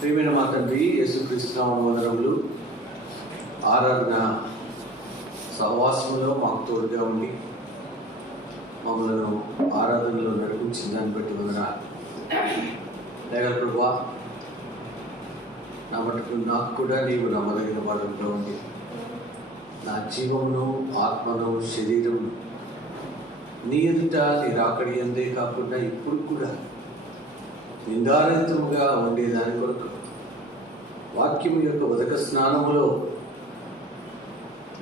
ప్రియమైన మా తండ్రి యేసుక్రీస్తు నామమున వందనములు. ఆరాధన సహవాసములో మాకు తోడుగా ఉండి మమ్మలను ఆరాధనలో నడిపించిన దాన్ని బట్టి వందనాలు. లేక ప్రభువా, నా మటుకు నాకు కూడా నీవు నమ్మదగిన వాడుగా ఉండి నా జీవమును, ఆత్మను, శరీరం నీ ఎదుట నీ రాకడి అందే కాకుండా ఇప్పుడు కూడా నిందారహితముగా ఉండేదాని కొరకు వాక్యం యొక్క ఉదక స్నానములో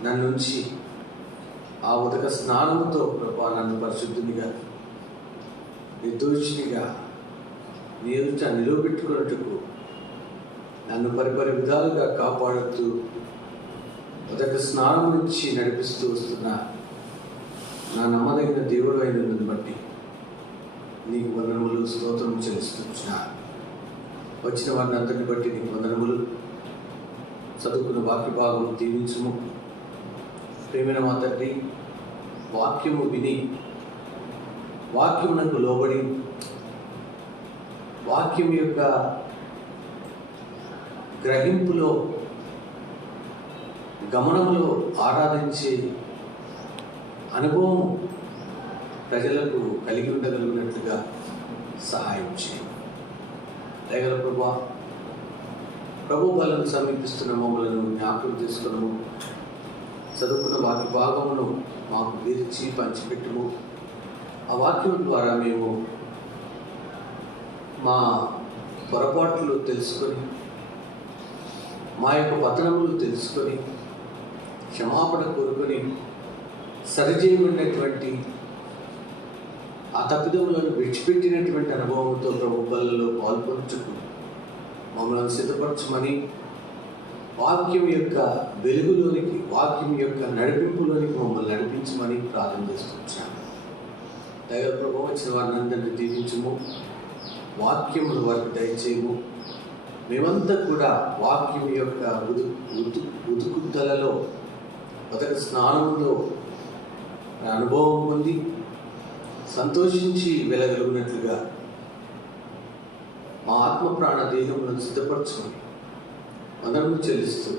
నన్నుంచి ఆ ఉదక స్నానముతో ప్రభా నన్ను పరిశుద్ధునిగా, నిర్దోషినిగా నీ ఎదుట నిలవబెట్టుకున్నట్టుకు నన్ను పరిపరి విధాలుగా కాపాడుతూ ఉదక స్నానం నుంచి నడిపిస్తూ వస్తున్న నా నమ్మదగిన దేవుడు అయినందుని బట్టి నీకు వందనములు, స్తోత్రము చెల్లిస్తున్నా. వచ్చిన వారిని అందరిని బట్టి నీకు వందనములు. చదువుకున్న వాక్య భాగం దీవించుము. ప్రేమైన మా తండ్రి, వాక్యము విని వాక్యమునకు లోబడి వాక్యం యొక్క గ్రహింపులో, గమనములో ఆరాధించే అనుభవం ప్రజలకు కలిగి ఉండగలిగినట్లుగా సహాయం చేయి. లేగల ప్రభు బలను సమీపిస్తున్న మమ్మలను జ్ఞాపకం చేసుకున్నాము. చదువుకున్న వాక్య భాగమును మాకు విరిచి పంచిపెట్టుము. ఆ వాక్యం ద్వారా మేము మా పొరపాట్లు తెలుసుకొని, మా యొక్క పతనములు తెలుసుకొని, క్షమాపణ కోరుకొని సరిచేయబడినటువంటి ఆ తప్పిదములను విడిచిపెట్టినటువంటి అనుభవంతో ప్రభుత్వాలలో పాల్పంచుకు మమ్మల్ని సిద్ధపరచమని, వాక్యం యొక్క వెలుగులోనికి, వాక్యం యొక్క నడిపింపులోనికి మమ్మల్ని నడిపించమని ప్రార్థన చేసుకుంటున్నాను. దైవ ప్రభు, వచ్చిన వారిని అందరినీ దీవించము. వాక్యమును వారికి దయచేయము. మేమంతా కూడా వాక్యం యొక్క ఉదుకుద్దలలో, ఉదక స్నానంలో అనుభవం పొంది సంతోషించి వెళ్ళగలిగినట్లుగా మా ఆత్మ ప్రాణ దేహములను సిద్ధపరచుకొని వందనములు చెల్లిస్తూ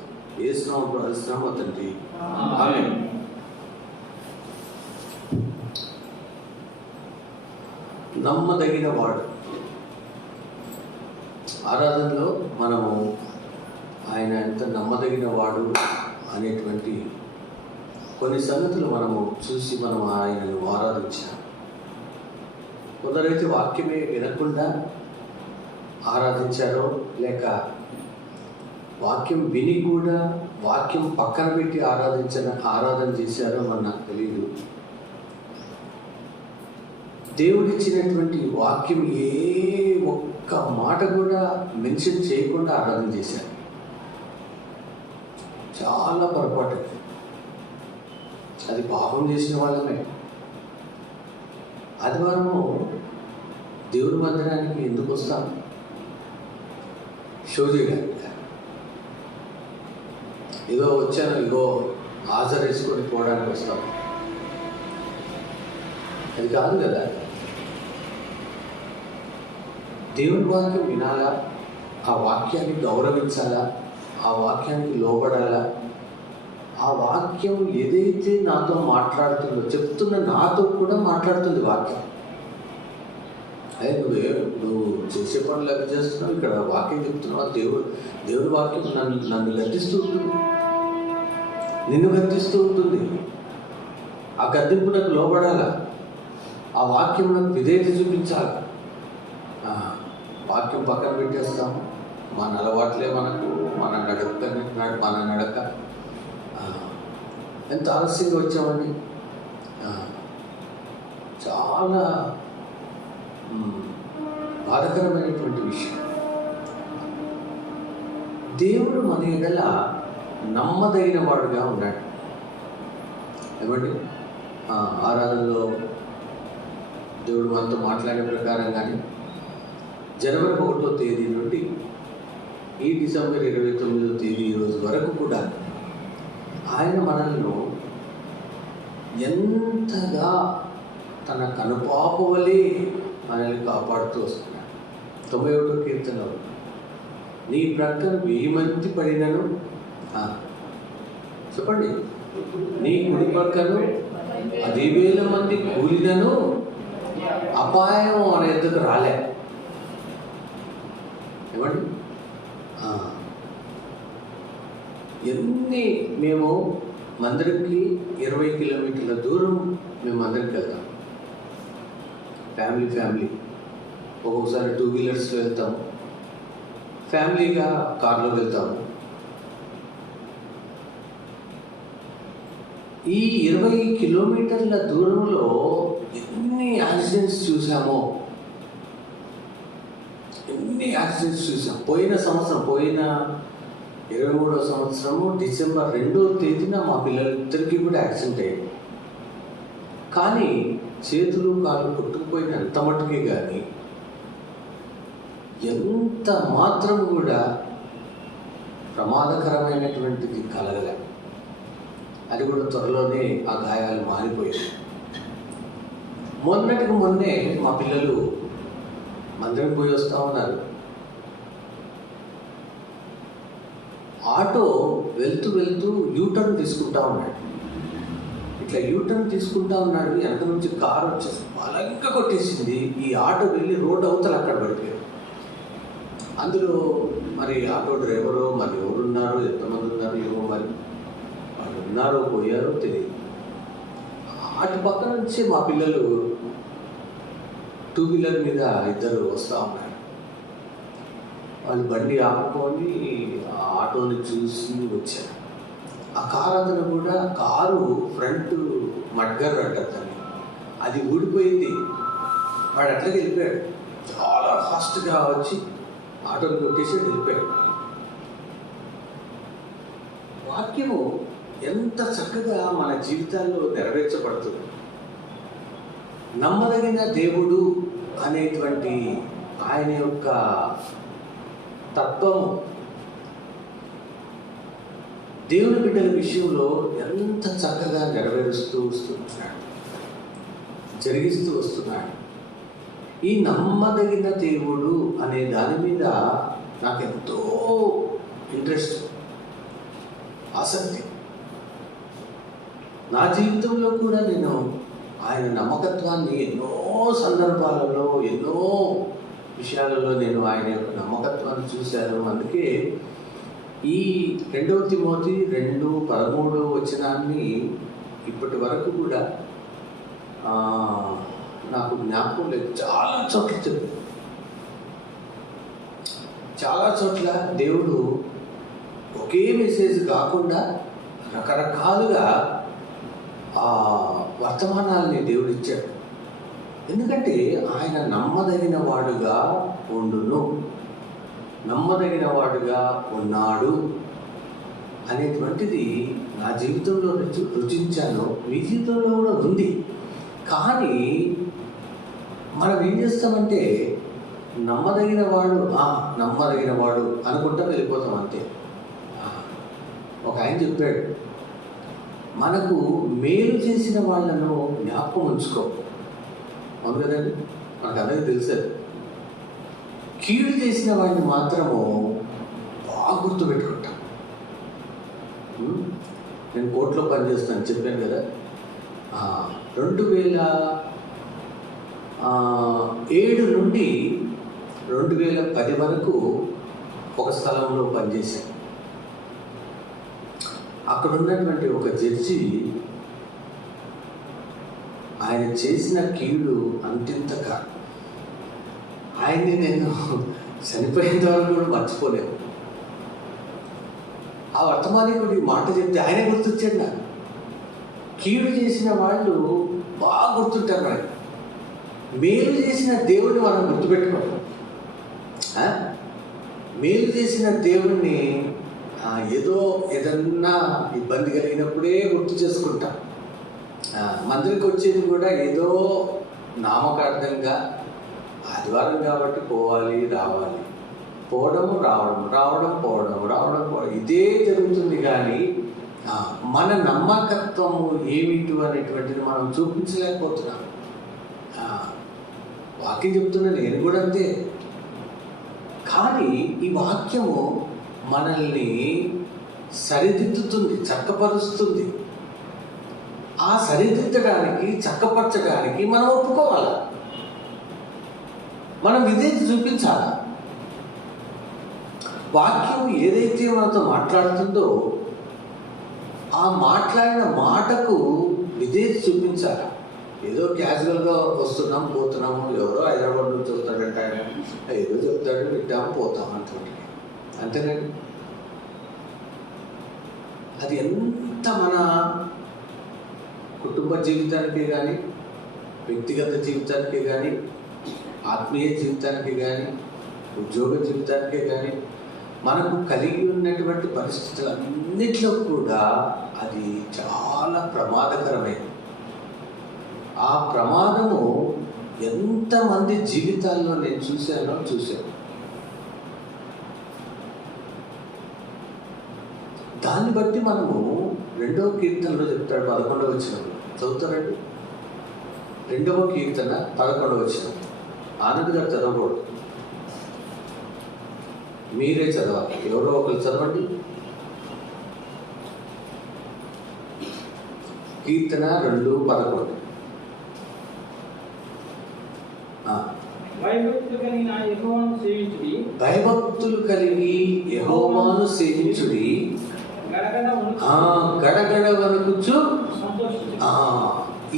యేసు నామమున ప్రార్థిస్తున్నాము తండ్రి, ఆమేన్. నమ్మదగిన వాడు. ఆరాధనలో మనము ఆయన ఎంత నమ్మదగిన వాడు అనేటువంటి కొన్ని సంగతులు మనము చూసి మనం ఆయనను ఆరాధించాం. కొందరైతే వాక్యమే వినకుండా ఆరాధించారో, లేక వాక్యం విని కూడా వాక్యం పక్కన పెట్టి ఆరాధన చేశారో మన నాకు తెలియదు. దేవుడిచ్చినటువంటి వాక్యం ఏ ఒక్క మాట కూడా మెన్షన్ చేయకుండా ఆరాధన చేశారు. చాలా పొరపాటు. అది పాపం చేసిన వాళ్ళమే. ఆదివారము దేవుడి మందిరానికి ఎందుకు వస్తాం? షో చేయడానికి. ఏదో వచ్చాను, ఇగో హాజరు వేసుకొని పోవడానికి వస్తాం. అది కాదు కదా. దేవుని వాక్యం వినాలా, ఆ వాక్యాన్ని గౌరవించాలా, ఆ వాక్యానికి లోబడాలా. ఆ వాక్యం ఏదైతే నాతో మాట్లాడుతుందో, చెప్తున్న నాతో కూడా మాట్లాడుతుంది వాక్యం. అదే నువ్వు చేసే పనులు అవి చేస్తున్నావు, ఇక్కడ వాక్యం చెప్తున్నావు. దేవుడి వాక్యం నన్ను గద్దిస్తూ ఉంటుంది, నిన్ను గద్దిస్తూ ఉంటుంది. ఆ గద్దింపు నాకు లోబడాలా, ఆ వాక్యం నాకు విధేయత చూపించాలి. వాక్యం పక్కన పెట్టేస్తాము. మన అలవాట్లే మనకు, మన నడక. ఎంత ఆలస్యంగా వచ్చామండి. చాలా బాధకరమైనటువంటి విషయం. దేవుడు మన ఎడల నమ్మదగిన వాడుగా ఉన్నాడు. ఏమండి, ఆరాధనలో దేవుడు మనతో మాట్లాడే ప్రకారంగానే జనవరి 1వ తేదీ నుండి ఈ డిసెంబర్ 29వ తేదీ రోజు వరకు కూడా ఆయన మనల్ని ఎంతగా తన కనుపాపవలే మనల్ని కాపాడుతూ వస్తున్నాడు. 91వ కీర్తనలో నీ ప్రక్కన 1000 మంది పడినను, చెప్పండి, నీ కుడి ప్రక్కన 10,000 మంది కూలినను అపాయం మన ఎద్దుకు రాలే. ఏమండి, మేము మందిరంకి 20 కిలోమీటర్ల దూరం మేము మందిరంకి వెళ్తాం. ఫ్యామిలీ ఒక్కొక్కసారి 2 వీలర్స్లో వెళ్తాము, ఫ్యామిలీగా కార్లో వెళ్తాము. ఈ 20 కిలోమీటర్ల దూరంలో ఎన్ని యాక్సిడెంట్స్ చూసామో, పోయిన 23వ సంవత్సరము డిసెంబర్ 2వ తేదీన మా పిల్లలిద్దరికీ కూడా యాక్సిడెంట్ అయ్యింది. కానీ చేతులు కాళ్ళు కొట్టుకుపోయిన అంత మట్టుకే కానీ ఎంత మాత్రం కూడా ప్రమాదకరమైనటువంటిది కలగలే. అది కూడా త్వరలోనే ఆ గాయాలు మారిపోయాయి. మొన్నటికి మొన్నే మా పిల్లలు మందిరం పోయి వస్తూ ఉన్నారు. ఆటో వెళ్తూ యూటర్న్ తీసుకుంటా ఉన్నాడు. ఇట్లా యూటర్న్ తీసుకుంటా ఉన్నాడు, వెనక నుంచి కారు వచ్చేసి బలంగా కొట్టేసింది. ఈ ఆటో వెళ్ళి రోడ్డు అవతల అక్కడ పడిపోయాడు. అందులో మరి ఆటో డ్రైవరు మరి ఎవరున్నారో, ఎంతమంది ఉన్నారు ఏమో, మరి వాళ్ళు ఉన్నారో పోయారో తెలియదు. అటు పక్క నుంచి మా పిల్లలు 2 వీలర్ మీద ఇద్దరు వస్తూ ఉన్నారు. వాళ్ళు బండి ఆపుకొని ఆ ఆటోని చూసి వచ్చారు. ఆ కారు అతను కూడా, కారు ఫ్రంట్ మడ్గర్ అంటారు, అది ఊడిపోయింది. వాడు అట్లాగే వెళ్ళిపోయాడు. చాలా ఫాస్ట్గా వచ్చి ఆటోని కొట్టేసి వెళ్ళిపోయాడు. వాక్యము ఎంత చక్కగా మన జీవితాల్లో నెరవేర్చబడుతుంది. నమ్మదగిన దేవుడు అనేటువంటి ఆయన యొక్క తత్వము దేవుని బిడ్డల విషయంలో ఎంత చక్కగా జరిగిస్తూ వస్తున్నాడు. ఈ నమ్మదగిన దేవుడు అనే దాని మీద నాకు ఎంతో ఇంట్రెస్ట్, ఆసక్తి. నా జీవితంలో కూడా నేను ఆయన నమ్మకత్వాన్ని ఎన్నో సందర్భాలలో, ఎన్నో విషయాలలో నేను ఆయన యొక్క నమ్మకత్వాన్ని చూశాను. అందుకే ఈ 2 తిమోతి 2:13 వచనాన్ని ఇప్పటి వరకు కూడా నాకు జ్ఞాపకం లేదు. చాలా చోట్ల దేవుడు ఒకే మెసేజ్ కాకుండా రకరకాలుగా వర్తమానాల్ని దేవుడు ఇచ్చాడు. ఎందుకంటే ఆయన నమ్మదగిన వాడుగా ఉన్నాడు అనేటువంటిది నా జీవితంలో రుచించాను, మీ జీవితంలో కూడా ఉంది. కానీ మనం ఏం చేస్తామంటే నమ్మదగిన వాడు అనుకుంటా వెళ్ళిపోతాం అంతే. ఒక ఆయన చెప్పాడు, మనకు మేలు చేసిన వాళ్ళను జ్ఞాపకం ఉంచుకో. అవును కదండి, మనకు అందరికీ తెలుసది. కీడు చేసిన వాడిని మాత్రము బాగా గుర్తుపెట్టుకుంటాం. నేను కోర్టులో పనిచేస్తాను చెప్పాను కదా. 2007 నుండి 2010 వరకు ఒక స్థలంలో పనిచేశాను. అక్కడ ఉన్నటువంటి ఒక జడ్జి ఆయన చేసిన కీడు అంతింత కాదు. ఆయన్ని నేను చనిపోయేంత వరకు కూడా మర్చిపోలేను. ఆ వర్తమానికుడు ఈ మాట చెప్తే ఆయనే గుర్తొచ్చాడు నాకు. కీడు చేసిన వాళ్ళు బాగా గుర్తుంటారు మనకి. మేలు చేసిన దేవుడిని మనం గుర్తుపెట్టుకోవాలి. మేలు చేసిన దేవుణ్ణి ఏదన్నా ఇబ్బంది కలిగినప్పుడే గుర్తు చేసుకుంటాం. మందిరికి వచ్చేది కూడా ఏదో నామకార్థంగా ఆదివారం కాబట్టి పోవాలి రావాలి, రావడం పోవడం ఇదే జరుగుతుంది. కానీ మన నమ్మకత్వము ఏమిటి అనేటువంటిది మనం చూపించలేకపోతున్నాం. వాక్యం చెప్తున్నా నేను కూడా అంతే. కానీ ఈ వాక్యము మనల్ని సరిదిద్దుతుంది, చక్కపరుస్తుంది. ఆ సరిదిద్దడానికి, చక్కపరచడానికి మనం ఒప్పుకోవాలి, మనం విధేయత చూపించాలి. వాక్యం ఏదైతే మనతో మాట్లాడుతుందో ఆ మాట్లాడిన మాటకు విధేయత చూపించాలి. ఏదో క్యాజువల్గా వస్తున్నాం పోతున్నాము, ఎవరో హైదరాబాద్ నుంచి వస్తాడంటే ఆయన ఏదో చెప్తాడు, వింటాము పోతాం అంటుంటే అంతేనండి. అది ఎంత మన కుటుంబ జీవితానికి కానీ, వ్యక్తిగత జీవితానికి కానీ, ఆత్మీయ జీవితానికి కానీ, ఉద్యోగ జీవితానికే కానీ, మనకు కలిగి ఉన్నటువంటి పరిస్థితులన్నిటిలో కూడా అది చాలా ప్రమాదకరమైనది. ఆ ప్రమాదము ఎంతమంది జీవితాల్లో నేను చూశాను. దాన్ని బట్టి మనము 2వ కీర్తనలో చెప్తాడు 11వ వచనం చదువుతారండి. 2వ కీర్తన 11వ వచనం. ఆనంద్ గారు చదవకూడదు, మీరే చదవాలి, ఎవరో ఒకరు చదవండి. కీర్తన 2:11. భయభక్తులు కలిగి యెహోవాను సేవించుడి, గడగడ వణకుచు.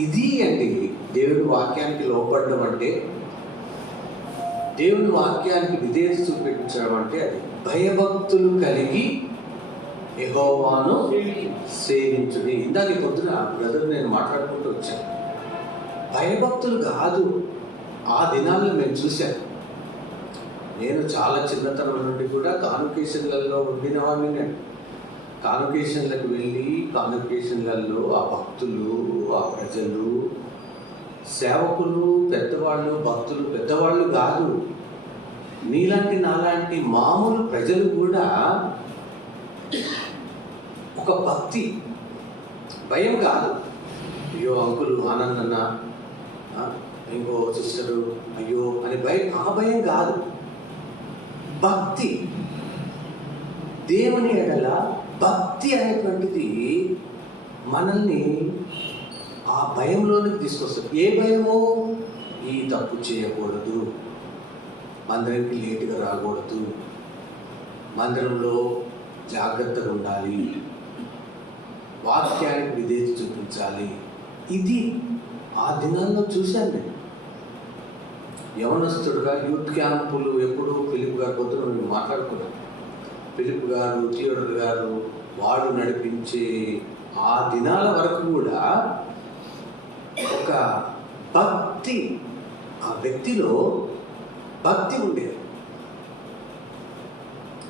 ఇది అండి దేవుని వాక్యానికి లోపడడం అంటే, దేవుని వాక్యానికి విధేయత చూపించడం అంటే అది. భయభక్తులు కలిగి యెహోవాను సేవించుడి. ఇందాక పొద్దున బ్రదర్ నేను మాట్లాడుకుంటూ వచ్చాను. భయభక్తులు కాదు, ఆ దినాల్లో నేను చూశాను. నేను చాలా చిన్నతనం నుండి కూడా కాన్వకేషన్లలో ఉండిన వాడిని. నేను కాన్వకేషన్లకు వెళ్ళి కాన్వకేషన్లలో ఆ భక్తులు, ఆ ప్రజలు, సేవకులు, పెద్దవాళ్ళు, భక్తులు పెద్దవాళ్ళు కాదు, నీలాంటి నాలాంటి మామూలు ప్రజలు కూడా ఒక భక్తి, భయం కాదు. అయ్యో అంకులు ఆనందన్న, ఇంకో సిస్టరు అయ్యో అని భయం, ఆ భయం కాదు, భక్తి. దేవుని ఎడల భక్తి అనేటువంటిది మనల్ని ఆ భయంలోనికి తీసుకొస్తుంది. ఏ భయమో? ఈ తప్పు చేయకూడదు, మందిరానికి లేటుగా రాకూడదు, మందిరంలో జాగ్రత్తగా ఉండాలి, వాక్యానికి విధేయత చూపించాలి. ఇది ఆ దినాల్లో చూశాను నేను. యవనస్తుడుగా యూత్ క్యాంపులు ఎప్పుడు ఫిలిప్ గారి పొద్దున మేము మాట్లాడుకున్నాం. ఫిలిప్ గారు, థియోడర్ గారు వాడు నడిపించే ఆ దినాల వరకు కూడా ఒక భక్తి, ఆ వ్యక్తిలో భక్తి ఉండేది.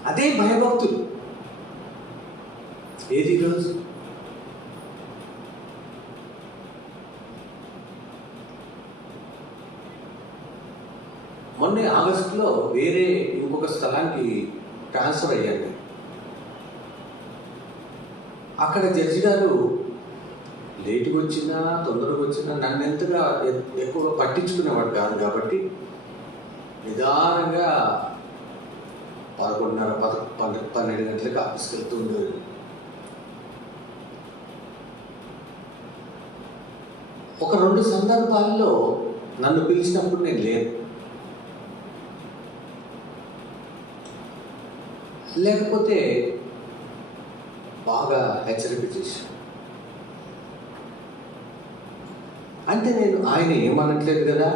అదే భయభక్తులు. ఏది రోజు మొన్న ఆగస్టులో వేరే ఇంకొక స్థలానికి ట్రాన్స్ఫర్ అయ్యాను. అక్కడ జడ్జి గారు లేటుగా వచ్చినా తొందరగా వచ్చినా నన్ను ఎంతగా ఎక్కువగా పట్టించుకునేవాడు కాదు. కాబట్టి నిదానంగా 11:30, 12 గంటలకు ఆఫీస్కి వెళ్తూ ఉండేది. ఒక 2 సందర్భాల్లో నన్ను పిలిచినప్పుడు నేను లేను. లేకపోతే బాగా హెచ్చరిక చేశాను. అంటే నేను ఆయన ఏమనట్లేదు కదా,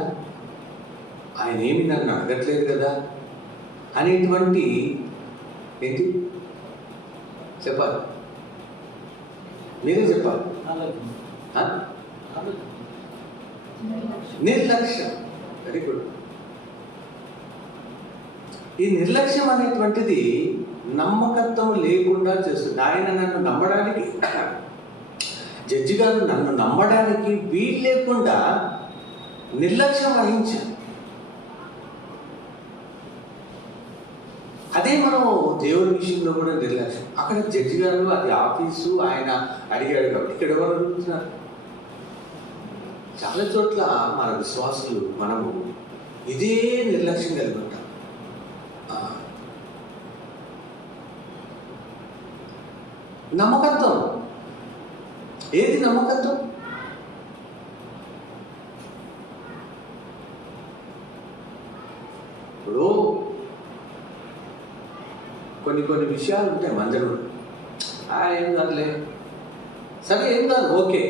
ఆయన ఏమి నన్ను అడగట్లేదు కదా అనేటువంటి ఏంటి చెప్పాలి, మీరే చెప్పాలి. నిర్లక్ష్యం. Very good. ఈ నిర్లక్ష్యం అనేటువంటిది నమ్మకత్వం లేకుండా చేస్తుంది. ఆయన నన్ను నమ్మడానికి, జడ్జి గారు నన్ను నమ్మడానికి వీలు లేకుండా నిర్లక్ష్యం వహించారు. అదే మనం దేవుని విషయంలో కూడా నిర్లక్ష్యం. అక్కడ జడ్జి గారు అది ఆఫీసు, ఆయన అడిగాడు కాబట్టి ఇక్కడ ఎవరు అడుగుతున్నారు? చాలా చోట్ల మన విశ్వాసులు మనము ఇదే నిర్లక్ష్యం కలిగి ఉంటాం. నమ్మకత్వం. ఏది నమ్మకత్వం? ఇప్పుడు కొన్ని విషయాలు ఉంటాయి మందిరంలో. ఏం కాదులే, సరే ఏం కాదు, ఓకే.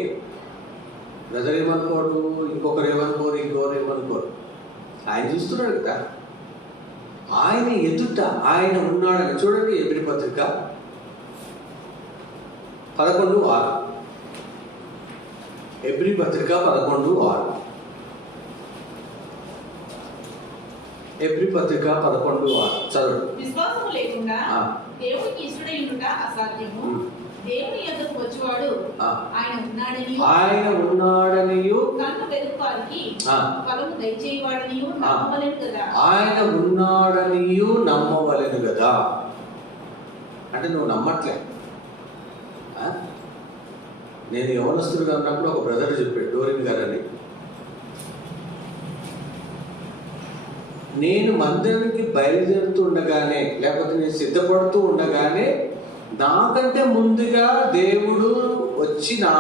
బ్రదర్ ఏమనుకోడు, ఇంకొకరు ఏమనుకోరు. ఆయన చూస్తున్నాడు కదా. ఆయన ఎదుట ఆయన ఉన్నాడని చూడండి. ఎబ్రీ పత్రిక 11:6. ఎబ్రీ పత్రిక 11:6. ఎబ్రీ పత్రిక 11:6 చదవండి. విశ్వాసము లేకుండా దేవునికి ఇష్టడై ఉండుట అసాధ్యము. దేవుని యొద్దకు వచ్చువాడు ఆయన ఉన్నాడనియు నన్ను వెతుకువారికి ఫలము దయచేయువాడనియు నమ్మవలెను కదా. ఆయన ఉన్నాడనియు నమ్మవలెను కదా. అంటే నువ్వు నమ్మట్లే. నేను యవనస్తుడిగా ఉన్నప్పుడు ఒక బ్రదర్ చెప్పాడు, డోరిన్ గారు అని. నేను మందిరానికి బయలుదేరుతూ ఉండగానే, లేకపోతే నేను సిద్ధపడుతూ ఉండగానే నాకంటే ముందుగా దేవుడు వచ్చి నా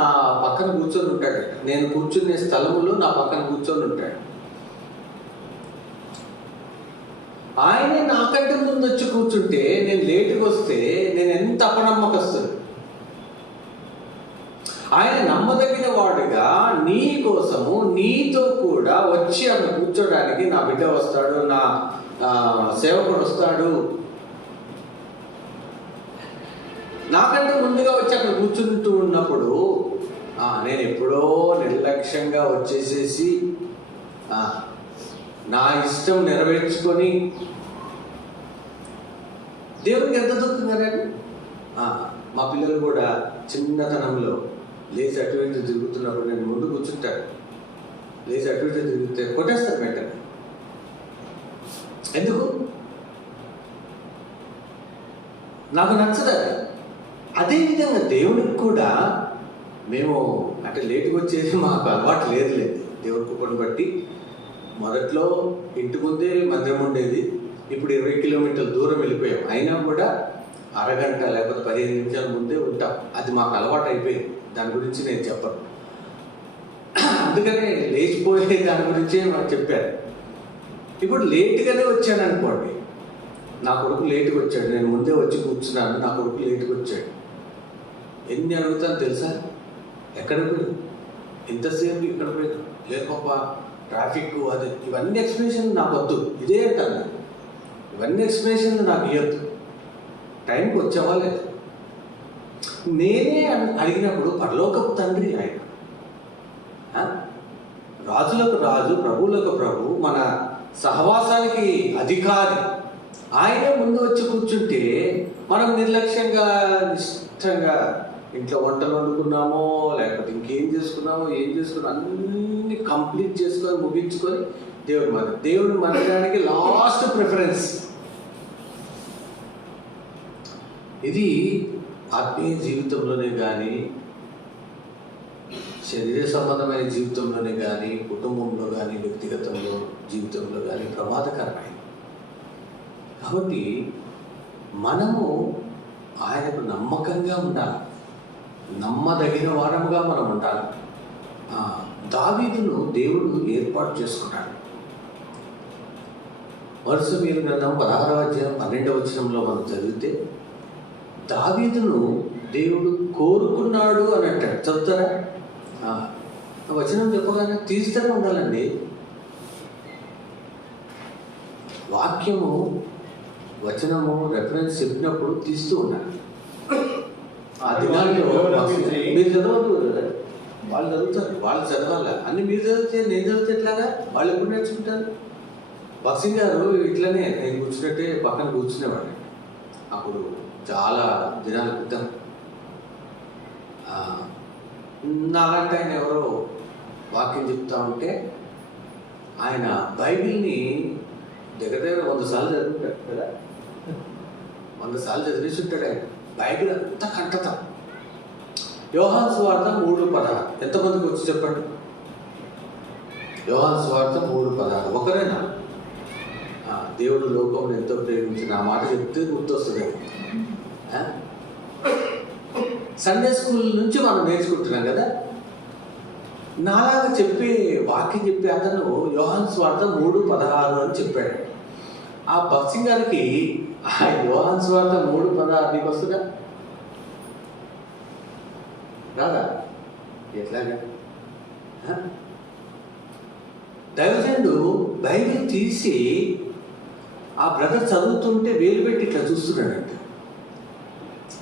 పక్కన కూర్చొని ఉంటాడు. నేను కూర్చునే స్థలములో నా పక్కన కూర్చొని ఉంటాడు. ఆయనే నాకంటే ముందు వచ్చి కూర్చుంటే, నేను లేటుగా వస్తే నేను ఎంత అపనమ్మకస్తుడు. ఆయన నమ్మదగిన వాడుగా నీ కోసము నీతో కూడా వచ్చి అక్కడ కూర్చోడానికి నా బిడ్డ వస్తాడు, నా సేవకుడు వస్తాడు. నాకంటే ముందుగా వచ్చి అక్కడ కూర్చుంటూ ఉన్నప్పుడు నేను ఎప్పుడో నిర్లక్ష్యంగా వచ్చేసేసి నా ఇష్టం నెరవేర్చుకొని దేవునికి ఎంత దుఃఖం కదండి. మా పిల్లలు కూడా చిన్నతనంలో లేచి అటు ఇటు తిరుగుతున్నప్పుడు నేను ముందు కూర్చుంటాను. లేచి అటు ఇటు తిరిగితే కొట్టేస్తాను వెంటనే. ఎందుకు? నాకు నచ్చదు. అదేవిధంగా దేవునికి కూడా మేము అంటే లేటుగా వచ్చేది మాకు అలవాటు లేదు. దేవుడి కృపను బట్టి మొదట్లో ఇంటి ముందే మందిరం ఉండేది. ఇప్పుడు 20 కిలోమీటర్ల దూరం వెళ్ళిపోయాం. అయినా కూడా అరగంట లేకపోతే 15 నిమిషాల ముందే ఉంటాం. అది మాకు అలవాటు అయిపోయింది. దాని గురించి నేను చెప్పను. అందుకనే లేచిపోయే దాని గురించే మాకు చెప్పారు. ఇప్పుడు లేటుగానే వచ్చాను అనుకోండి, నా కొడుకు లేటుగా వచ్చాడు, నేను ముందే వచ్చి కూర్చున్నాను, నా కొడుకు లేటుగా వచ్చాడు, ఎన్ని అడుగుతాను తెలుసా? ఎక్కడ పోయి ఎంతసేపు ఇక్కడ పోయి లేకపో ట్రాఫిక్ అది ఇవన్నీ ఎక్స్ప్లెనేషన్ నాకు వద్దు. ఇదే అంటాను, ఇవన్నీ ఎక్స్ప్లెనేషన్ నాకు ఇవ్వద్దు. టైంకి వచ్చావా లేదు. నేనే అడిగినప్పుడు పరలోకపు తండ్రి ఆయన, రాజులకు రాజు, ప్రభువులకు ప్రభు, మన సహవాసానికి అధికారి, ఆయనే ముందు వచ్చి కూర్చుంటే మనం నిర్లక్ష్యంగా ఇష్టంగా ఇంట్లో వంటలు వండుకున్నామో లేకపోతే ఇంకేం చేసుకున్నామో అన్నీ కంప్లీట్ చేసుకొని ముగించుకొని దేవుడి మందిరానికి లాస్ట్ ప్రిఫరెన్స్. ఇది ఆత్మీయ జీవితంలోనే కానీ, శరీర సంబంధమైన జీవితంలోనే కానీ, కుటుంబంలో కానీ, వ్యక్తిగతంలో జీవితంలో కానీ ప్రమాదకరమైనది. కాబట్టి మనము ఆయనకు నమ్మకంగా ఉండాలి, నమ్మదగిన వారముగా మనం ఉండాలి. దావీదును దేవుడు ఏర్పాటు చేసుకున్నాడు. వరుస మీరు గ్రంథం 16వ అధ్యాయం 12వ వచనంలో మనం చదివితే దావీదును దేవుడు కోరుకున్నాడు అని అంటాడు. చదువుతారా? వచనం చెప్పగానే తీస్తూనే ఉండాలండి. వాక్యము వచనము రెఫరెన్స్ చెప్పినప్పుడు తీస్తూ ఉండాలి. ఆ దినాల్లో మీరు చదవద్దు, వాళ్ళు చదువుతారు, వాళ్ళు చదవాలి. అన్ని మీరు చదివితే నేను చదివితే ఎట్లాగా? వాళ్ళు ఎప్పుడు నేర్చుకుంటారు? బక్సింగ్ గారు ఇట్లనే నేను కూర్చున్నట్టే పక్కన కూర్చునేవాడు. అప్పుడు చాలా దినాల క్రితం నాలాంటి ఆయన ఎవరో వాక్యం చెప్తా ఉంటే ఆయన బైబిల్ని దగ్గర 100 సార్లు చదువుతాడు కదా, 100 సార్లు చదివేసి ఉంటాడు ఆయన. బైబిల్ అంతా కంటత. యోహాను సువార్త 3:16 ఎంతమందికి వచ్చి చెప్పండి? యోహాను సువార్త 3:16 ఒకరేనా? దేవుడు లోకం ఎంతో ప్రేమించిన ఆ మాట చెప్తే గుర్తొస్తుంది. సండే స్కూల్ నుంచి మనం నేర్చుకుంటున్నాం కదా. నాలాగా చెప్పే వాక్యం చెప్పే అతను యోహాను సువార్త 3:16 అని చెప్పాడు. ఆ భక్సింగ్ గారికి ఆ యోహాను సువార్త 3:16 నీకు వస్తుందా? రాదా? ఎట్లాగా? దైవజనుడు బైబిల్ తీసి ఆ బ్రదర్ చదువుతుంటే వేలు పెట్టి ఇట్లా చూస్తున్నాడంట.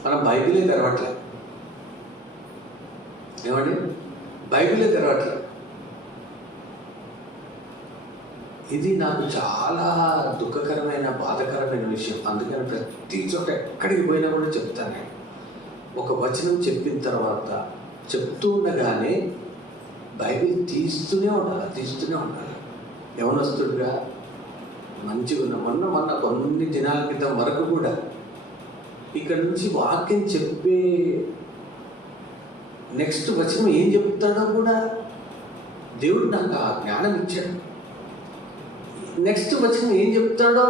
మనం బైబిలే తెరవట్లే. ఏమండి? బైబిలే తెరవట్లే. ఇది నాకు చాలా దుఃఖకరమైన బాధకరమైన విషయం. అందుకని ప్రతి చోట ఎక్కడికి పోయినా కూడా చెప్తాను. ఒక వచనం చెప్పిన తర్వాత చెప్తూ ఉండగానే బైబిల్ తీస్తూనే ఉండాలి. యవనస్తుడుగా మంచిగా ఉన్న మొన్న కొన్ని దినాల క్రితం వరకు కూడా ఇక్కడ నుంచి వాక్యం చెప్పే నెక్స్ట్ వచనం ఏం చెప్తాడో కూడా దేవుడు నాకు ఆ జ్ఞానం ఇచ్చాడు. నెక్స్ట్ వచనం ఏం చెప్తాడో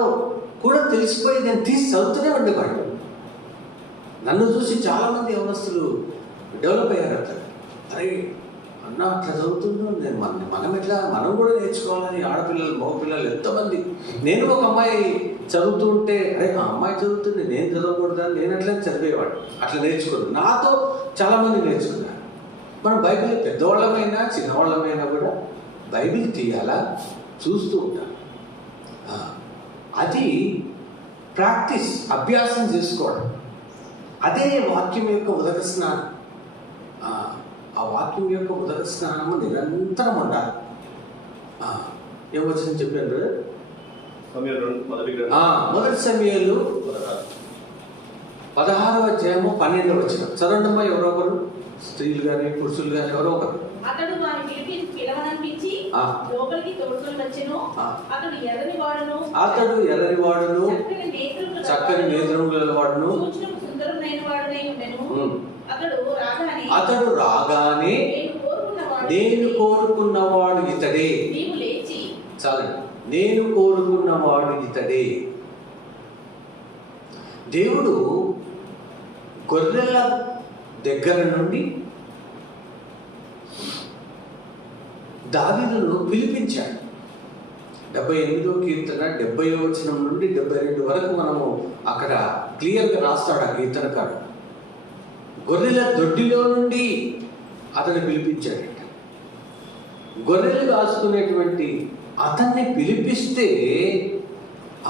కూడా తెలిసిపోయి నేను తీసి చదువుతూనే ఉండేవాడు. నన్ను చూసి చాలామంది యవనస్తులు డెవలప్ అయ్యారు. అట్లా అరే అన్న అట్లా చదువుతున్నాను నేను, మనం కూడా నేర్చుకోవాలని. ఆడపిల్లలు మగపిల్లలు ఎంతోమంది. నేను ఒక అమ్మాయి చదువుతూ ఉంటే అరే ఆ అమ్మాయి చదువుతుంది నేను చదవకూడదని నేను అట్లా చదివేవాడు. అట్లా నేర్చుకున్నాను. నాతో చాలామంది నేర్చుకున్నారు. మనం బైబిల్ పెద్దవాళ్ళమైనా చిన్నవాళ్ళమైనా కూడా బైబిల్ తీయాలా, చూస్తూ ఉంటాం. అది ప్రాక్టీస్, అభ్యాసం చేసుకోవడం. అదే వాక్యం యొక్క ఉదక స్నానం. ఆ వాక్యం యొక్క ఉదక స్నానము నిరంతరం ఉండాలి. ఏం వచ్చింది చెప్పాను? మొదటి సమయాలు 16వ అధ్యాయము 12వ వచనం చదవండమ్మా. ఎవరో ఒకరు, స్త్రీలు కానీ పురుషులు కానీ ఎవరో ఒకరు. అతడు వారిని పిలవనంపించి లోపలికి తోడుకొని వచ్చెను. అతడు ఎర్రని వాడును చక్కని నేత్రముల వాడును సుందరమైన వాడునై ఉండెను. అతడు రాగానే నేను కోరుకున్నవాడు ఇతడే. చాలండి, నేను కోరుకున్నవాడు ఇతడే. దేవుడు గొర్రెల దగ్గర నుండి దావీదును పిలిపించాడు. 78వ కీర్తన 70వ వచనం నుండి 72 వరకు మనము అక్కడ క్లియర్గా రాస్తాడు ఆ కీర్తనకాడు. గొర్రెల దొడ్డిలో నుండి అతన్ని పిలిపించాడట. గొర్రెలు కాసుకునేటువంటి అతన్ని పిలిపిస్తే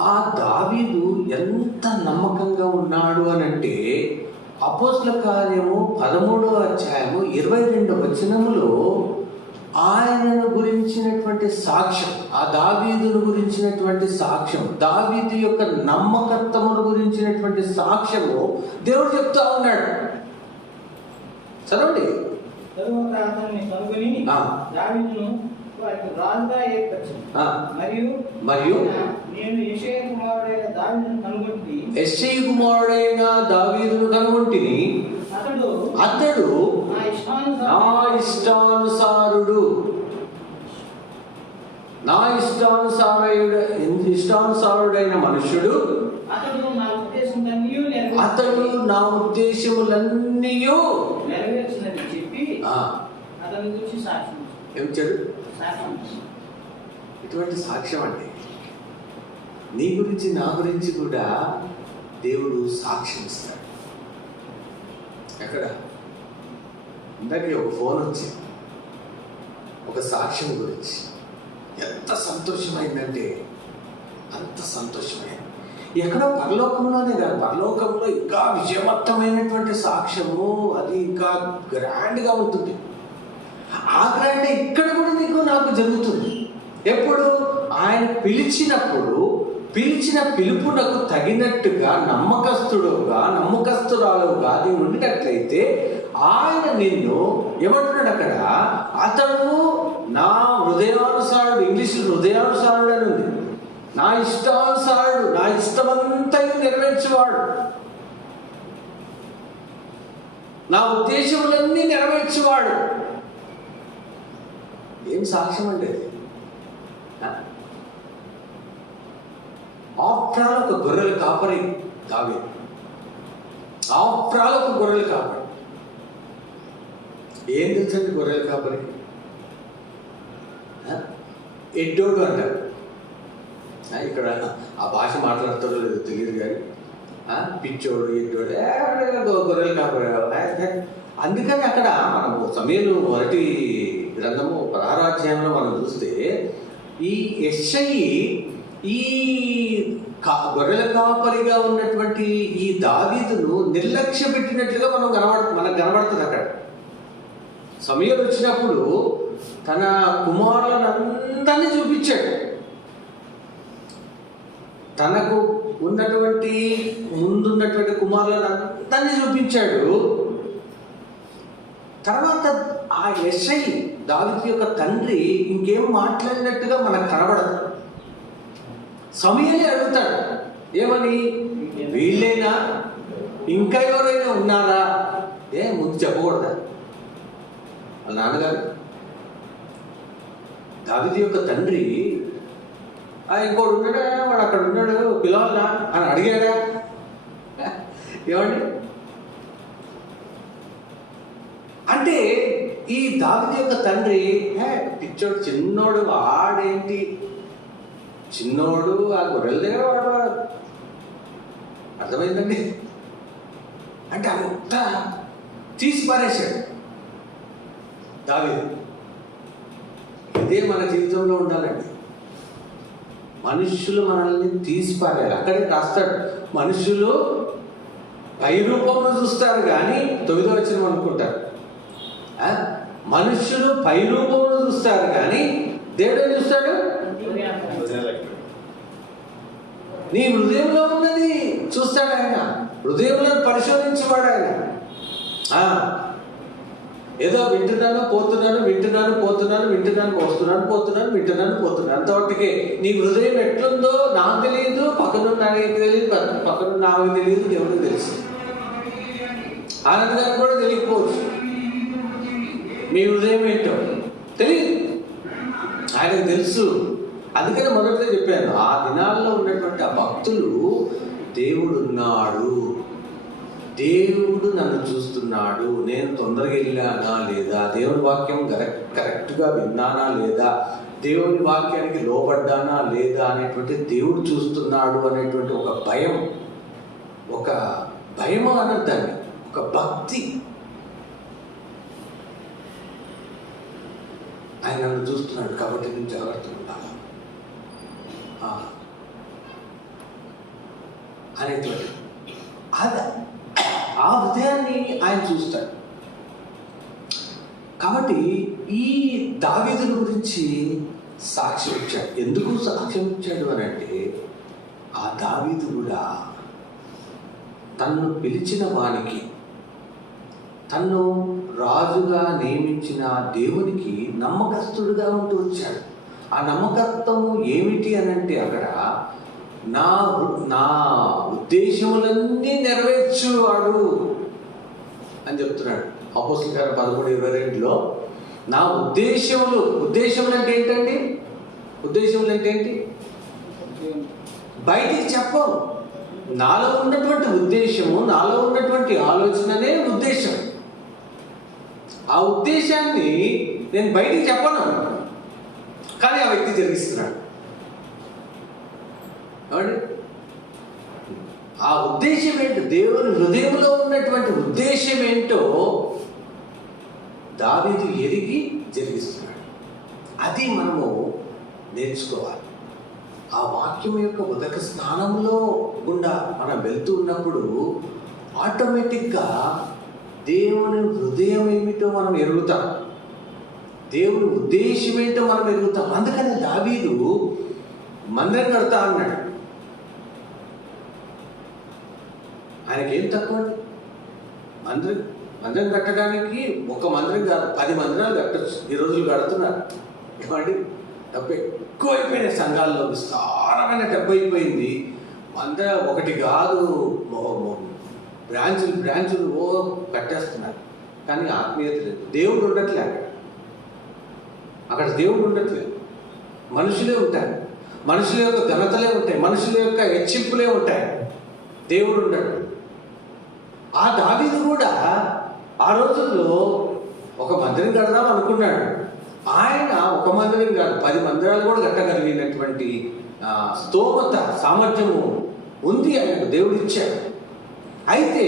ఆ దావీదు ఎంత నమ్మకంగా ఉన్నాడు అనంటే అపోస్తల కార్యము 13వ అధ్యాయము 22వ వచనములో ఆయనను గురించినటువంటి సాక్ష్యం, ఆ దావీదును గురించినటువంటి సాక్ష్యం, దావీదు యొక్క నమ్మకత్వమును గురించినటువంటి సాక్ష్యము దేవుడు చెప్తా ఉన్నాడు. చదవండి. తరువాత అతన్ని కనుగొని దావీదును వారికి రాజుగా ఏర్పరిచాడు. మరియు నేను యెషయా కుమారుడైన దావీదును కనుగొంటిని. అతడు నా ఇష్టానుసారుడైన మనుష్యుడు. అతడు నా ఉద్దేశములన్నీ నెరవేర్చినని చెప్పి అతని గురించి సాక్ష్యం ఏమిచ్చాడు? ఇటువంటి సాక్ష్యం అంటే నీ గురించి నా గురించి కూడా దేవుడు సాక్ష్యం ఇస్తాడు. ఎక్కడ? ఇందాకే ఒక ఫోన్ వచ్చింది ఒక సాక్ష్యం గురించి. ఎంత సంతోషమైందంటే అంత సంతోషమైంది. ఎక్కడో పరలోకంలోనే కాదు, పరలోకంలో ఇంకా విజయవంతమైనటువంటి సాక్ష్యము, అది ఇంకా గ్రాండ్గా ఉంటుంది. ఆ గ్రాండ్ ఇక్కడ కూడా నీకు నాకు జరుగుతుంది. ఎప్పుడు? ఆయన పిలిచిన పిలుపునకు తగినట్టుగా నమ్మకస్తురాలుగా నీవు ఉండినట్లయితే ఆయన నిన్ను ఏమంటున్నాడు అక్కడ? అతడు నా హృదయానుసారుడు, ఇంగ్లీష్లో హృదయానుసారుడు అని ఉంది. నా ఇష్టానుసారుడు, నా ఇష్టమంతయు నెరవేర్చేవాడు, నా ఉద్దేశములన్నీ నెరవేర్చేవాడు. ఏం సాక్ష్యం అంటే? ఆఫ్రాల్ ఒక గొర్రెల కాపరి దావీదు. ఆఫ్రాల్ ఒక గొర్రెల కాపరి. ఏం తెలుసండి గొర్రెల కాపరి? ఎడ్డోడు అంటారు. ఇక్కడ ఆ భాష మాట్లాడతారో లేదో తెలియదు కానీ పిచ్చోడు, ఎడ్డోడు, గొర్రెల కాపరి. అందుకని అక్కడ మనము సమయలు మొదటి గ్రంథము 16వ అధ్యాయంలో మనం చూస్తే ఈ యెషై ఈ గొర్రెల కాపరిగా ఉన్నటువంటి ఈ దావీదును నిర్లక్ష్య పెట్టినట్లుగా మనకు కనబడుతుంది. అక్కడ సమయం వచ్చినప్పుడు తన కుమారులందరినీ చూపించాడు. తనకు ఉన్నటువంటి ముందున్నటువంటి కుమారులందరినీ చూపించాడు. తర్వాత ఆ యెషై దావీదు యొక్క తండ్రి ఇంకేం మాట్లాడినట్టుగా మనకు కనబడదు. సమయలే అడుగుతాడు, ఏమని? వీళ్ళైనా ఇంకా ఎవరైనా ఉన్నారా? ముందు చెప్పకూడదా? వాళ్ళ నాన్నగారు దావీదు యొక్క తండ్రి ఇంకోడు ఉన్నాడా, వాడు అక్కడ ఉన్నాడు, పిలవాలా అని అడిగాడా? ఏమండి? అంటే ఈ దావీదు యొక్క తండ్రి పిచ్చోడు, చిన్నోడు, వాడేంటి చిన్నోడు, ఆ గొర్రెల దగ్గర వాడు, అర్థమైందండి? అంటే అంతా తీసి పారేశాడు దావీదు. ఇదే మన జీవితంలో ఉండాలండి. మనుషులు మనల్ని తీసి పారేయాలి. అక్కడే రాస్తాడు, మనుషులు పై రూపంలో చూస్తారు కానీ 9వ వచనం అనుకుంటారు. మనుషులు పై రూపంలో చూస్తారు కానీ దేవుడు చూస్తాడు, నీ హృదయంలో ఉన్నది చూస్తాడు ఆయన. హృదయంలో పరిశోధించేవాడు ఆయన. ఏదో వింటున్నాను పోతున్నాను, వింటున్నాను పోతున్నాను, వింటున్నాను వస్తున్నాను, పోతున్నాను వింటున్నాను పోతున్నాను, అంతవరకే. నీ హృదయం ఎట్లుందో నాకు తెలియదు, పక్కన నాకు తెలియదు, పక్కన నాకు తెలియదు, దేవుడికి తెలుసు. ఆనంద్ గారికి కూడా తెలియకపోవచ్చు మీ హృదయం ఏంటో, తెలియదు, ఆయనకు తెలుసు. అందుకని మొదట్లో చెప్పాను, ఆ దినాల్లో ఉన్నటువంటి ఆ భక్తులు దేవుడు ఉన్నాడు, దేవుడు నన్ను చూస్తున్నాడు, నేను తొందరగా వెళ్ళానా లేదా, దేవుని వాక్యం కరెక్ట్గా విన్నానా లేదా, దేవుని వాక్యానికి లోబడ్డానా లేదా అనేటువంటి దేవుడు చూస్తున్నాడు అనేటువంటి ఒక భయం అన్నది దాన్ని, ఒక భక్తి. ఆయన నన్ను చూస్తున్నాడు కాబట్టి నేను జాగ్రత్తగా ఉండాలి అనేటువంటి ఆ హృదయాన్ని ఆయన చూస్తాడు. కాబట్టి ఈ దావీదుని గురించి సాక్ష్యం ఇచ్చాడు. ఎందుకు సాక్ష్యం ఇచ్చాడు అని అంటే, ఆ దావీదు కూడా తన్ను పిలిచిన వానికి, తన్ను రాజుగా నియమించిన దేవునికి నమ్మకస్తుడుగా ఉంటూ వచ్చాడు. ఆ నమ్మకత్వము ఏమిటి అని అంటే, అక్కడ నా ఉద్దేశములన్నీ నెరవేర్చువాడు అని చెప్తున్నాడు. అపోస్తలుల కార్యం 13:22లో నా ఉద్దేశములు అంటే ఏంటండి? ఉద్దేశములు అంటే ఏంటి? బయటికి చెప్పవు. నాలో ఉన్నటువంటి ఉద్దేశము, నాలో ఉన్నటువంటి ఆలోచననే ఉద్దేశం. ఆ ఉద్దేశాన్ని నేను బయటికి చెప్పను, కానీ ఆ వ్యక్తి జరిగిస్తున్నాడు. ఆ ఉద్దేశం ఏంటో, దేవుని హృదయంలో ఉన్నటువంటి ఉద్దేశం ఏంటో దావీదు ఎరిగి జరిగిస్తున్నాడు. అది మనము నేర్చుకోవాలి. ఆ వాక్యం యొక్క ఉదక స్నానంలో గుండా మనం వెళ్తూ ఉన్నప్పుడు ఆటోమేటిక్గా దేవుని హృదయం ఏమిటో మనం ఎరుగుతాం, దేవుని ఉద్దేశం ఏంటో మనం ఎరుగుతాం. అందుకని దావీదు మందిరం కడతా అన్నాడు. ఆయనకేం తక్కువ అండి? మందిరం కట్టడానికి ఒక మందిరం కాదు, 10 మందిరాలు కట్టచ్చు. ఈ రోజులు కడుతున్నారు. ఏమండి, డబ్బు ఎక్కువైపోయినాయి సంఘాల్లో, విస్తారమైన డబ్బు అయిపోయింది. మందిరం ఒకటి కాదు, బ్రాంచులు కట్టేస్తున్నారు. కానీ ఆత్మీయత లేదు, దేవుడు ఉండట్లేదు అక్కడ దేవుడు ఉండట్లేదు. మనుషులే ఉంటారు, మనుషుల యొక్క ఘనతలే ఉంటాయి, మనుషుల యొక్క హెచ్చింపులే ఉంటాయి, దేవుడు ఉండడు. ఆ దావీదు కూడా ఆ రోజుల్లో ఒక మందిరం కడదాం అనుకున్నాడు. ఆయన ఒక మందిరం కాదు, 10 మందిరాలు కూడా కట్టగలిగినటువంటి స్తోమత, సామర్థ్యము ఉంది ఆయనకు, దేవుడు ఇచ్చాడు. అయితే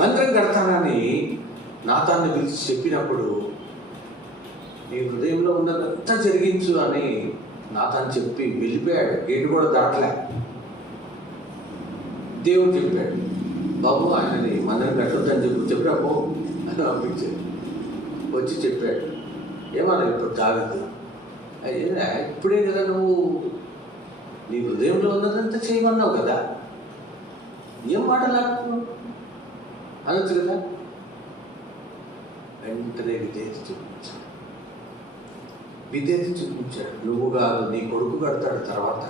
మందిరం కడతానని నాతాన్ని పిలిచి చెప్పినప్పుడు, నీ హృదయంలో ఉన్నదంతా జరిగించు అని నాతాన్ని చెప్పి వెళ్ళిపోయాడు. గేటు కూడా దాటలే. దేవుడు చెప్పాడు, బాబు ఆయనని మందిరం కట్టొద్దని చెప్పినా పో అని పంపించాడు. వచ్చి చెప్పాడు, ఏమన్నా ఇప్పుడు దావీదు, ఇప్పుడే కదా నువ్వు నీ హృదయంలో ఉన్నదంతా చేయమన్నావు కదా, ఏం మాటలాడుతున్నావు అనొచ్చు కదా. వెంటనే విధేయత చూపించాడు. నువ్వు కాదు, నీ కొడుకు కడతాడు తర్వాత.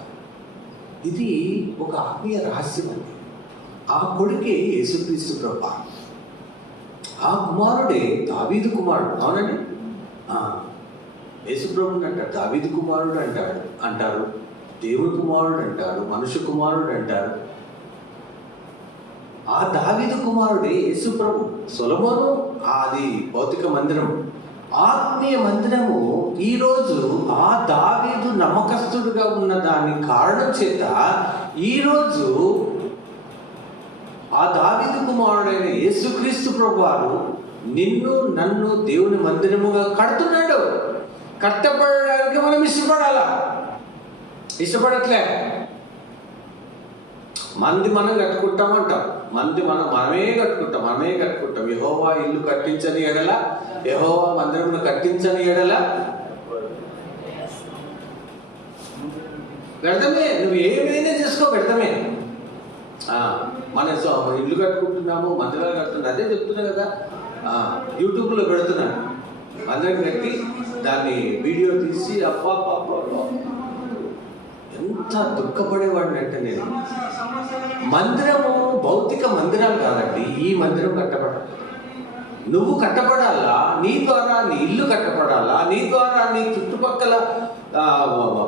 ఇది ఒక ఆత్మీయ రహస్యం అండి. ఆ కొడుకే యేసుక్రీస్తు ప్రభువు. ఆ కుమారుడే దావీదు కుమారుడు. అవునండి, యేసుప్రభుని అంటారు దావీదు కుమారుడు అంటారు, దేవుడి కుమారుడు అంటారు, మనుష్య కుమారుడు అంటారు. ఆ దావీదు కుమారుడే యేసుప్రభు. సొలొమోను అది భౌతిక మందిరం. ఆత్మీయ మందిరము ఈరోజు ఆ దావీదు నమ్మకస్తుడుగా ఉన్న దాని కారణం చేత ఈరోజు ఆ దావీదు కుమారుడైన యేసుక్రీస్తు ప్రభువారు నిన్ను నన్ను దేవుని మందిరముగా కడుతున్నాడు. కట్టబడడానికి మనం ఇష్టపడట్లే. మనం కట్టుకుంటామంటాం. మనమే కట్టుకుంటాం. యెహోవా ఇల్లు కట్టించని ఎడల, యెహోవా మందిరమును కట్టించని ఎడల వ్యర్థమే. నువ్వు ఏమైనా చేసుకో, వ్యర్థమే. మన ఇల్లు కట్టుకుంటున్నాము, మందిరాలు కడుతున్నాం, అదే చెప్తున్నా కదా. యూట్యూబ్లో పెడుతున్నాను, మందిరం కట్టి దాన్ని వీడియో తీసి అప్పా ఎంత దుఃఖపడేవాడిని అంటే నేను. మందిరము భౌతిక మందిరాలు కాదండి. ఈ మందిరం కట్టబడాలి, నువ్వు కట్టబడాలా, నీ ద్వారా నీ ఇల్లు కట్టబడాలా, నీ ద్వారా నీ చుట్టుపక్కల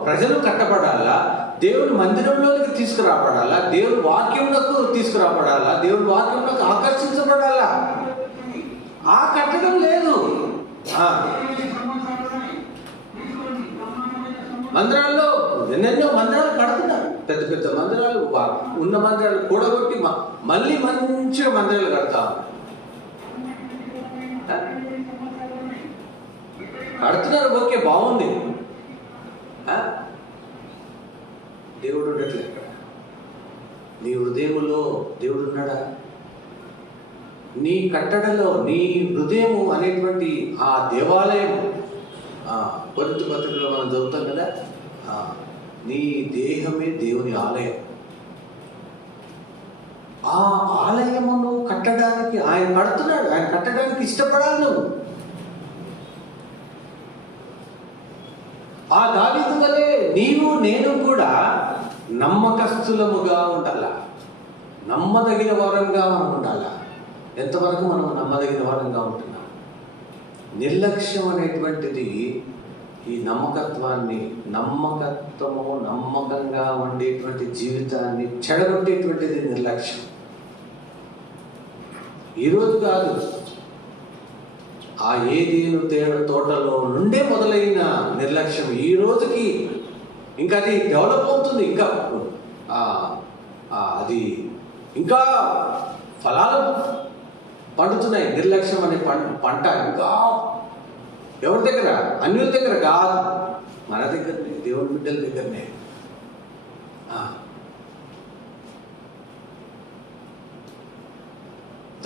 ప్రజలు కట్టబడాలా, దేవుని మందిరంలోనికి తీసుకురాబడాలా, దేవుని వాక్యంలోకి తీసుకురాబడాలా, దేవుని వాక్యంలోకి ఆకర్షించబడాలా. ఆ కట్టడం లేదు. మందిరాల్లో ఎన్నెన్నో మందిరాలు కడుతున్నారు, పెద్ద పెద్ద మందిరాలు, ఉన్న మందిరాలు కూడగొట్టి మళ్ళీ మంచిగా మందిరాలు కడతారు. కడుతున్నారు, ఓకే, బాగుంది. దేవుడు ఉండట్లేదు అక్కడ. నీ హృదయములో దేవుడు ఉన్నాడా? నీ కట్టడలో నీ హృదయము అనేటువంటి ఆ దేవాలయం, కొరింథీ పత్రికలో మనం చదువుతాం కదా, నీ దేహమే దేవుని ఆలయం. ఆ ఆలయమును కట్టడానికి ఆయన కడుతున్నాడు. ఆయన కట్టడానికి ఇష్టపడాలి నువ్వు. ఆ దావీదు వలె నీవు నేను కూడా నమ్మకస్తులముగా ఉండాలా, నమ్మదగిన వారంగా మనం ఉండాలా. ఎంతవరకు మనం నమ్మదగిన వారంగా ఉంటున్నాం? నిర్లక్ష్యం అనేటువంటిది ఈ నమ్మకంగా ఉండేటువంటి జీవితాన్ని చెడగొట్టేటువంటిది నిర్లక్ష్యం. ఈరోజు కాదు, ఆ ఏదేను తోటలో నుండే మొదలైన నిర్లక్ష్యం ఈ రోజుకి ఇంకా అది డెవలప్ అవుతుంది. ఇంకా అది ఇంకా ఫలాలు పండుతున్నాయి. నిర్లక్ష్యం అనే పంట ఇంకా ఎవరి దగ్గర? అన్యుల దగ్గర కాదు, మన దగ్గరనే, దేవుని బిడ్డల దగ్గరనే.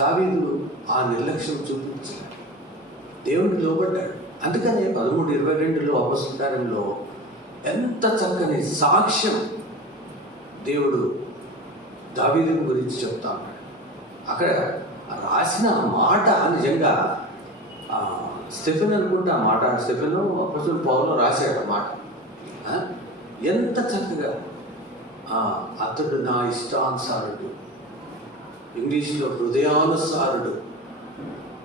దావీదు ఆ నిర్లక్ష్యం చూపించి దేవుడికి లోబడ్డాడు. అందుకనే 13:22 అపొస్తలుల కార్యంలో ఎంత చక్కని సాక్ష్యం దేవుడు దావీదు గురించి చెప్తా ఉన్నాడు. అక్కడ రాసిన మాట నిజంగా స్టెఫెన్ అనుకుంటే ఆ మాట, స్టెఫెన్ అపొస్తలుడు పౌలు రాశాడు ఆ మాట. ఎంత చక్కగా అతడు నా ఇష్టానుసారుడు, ఇంగ్లీష్లో హృదయానుసారుడు,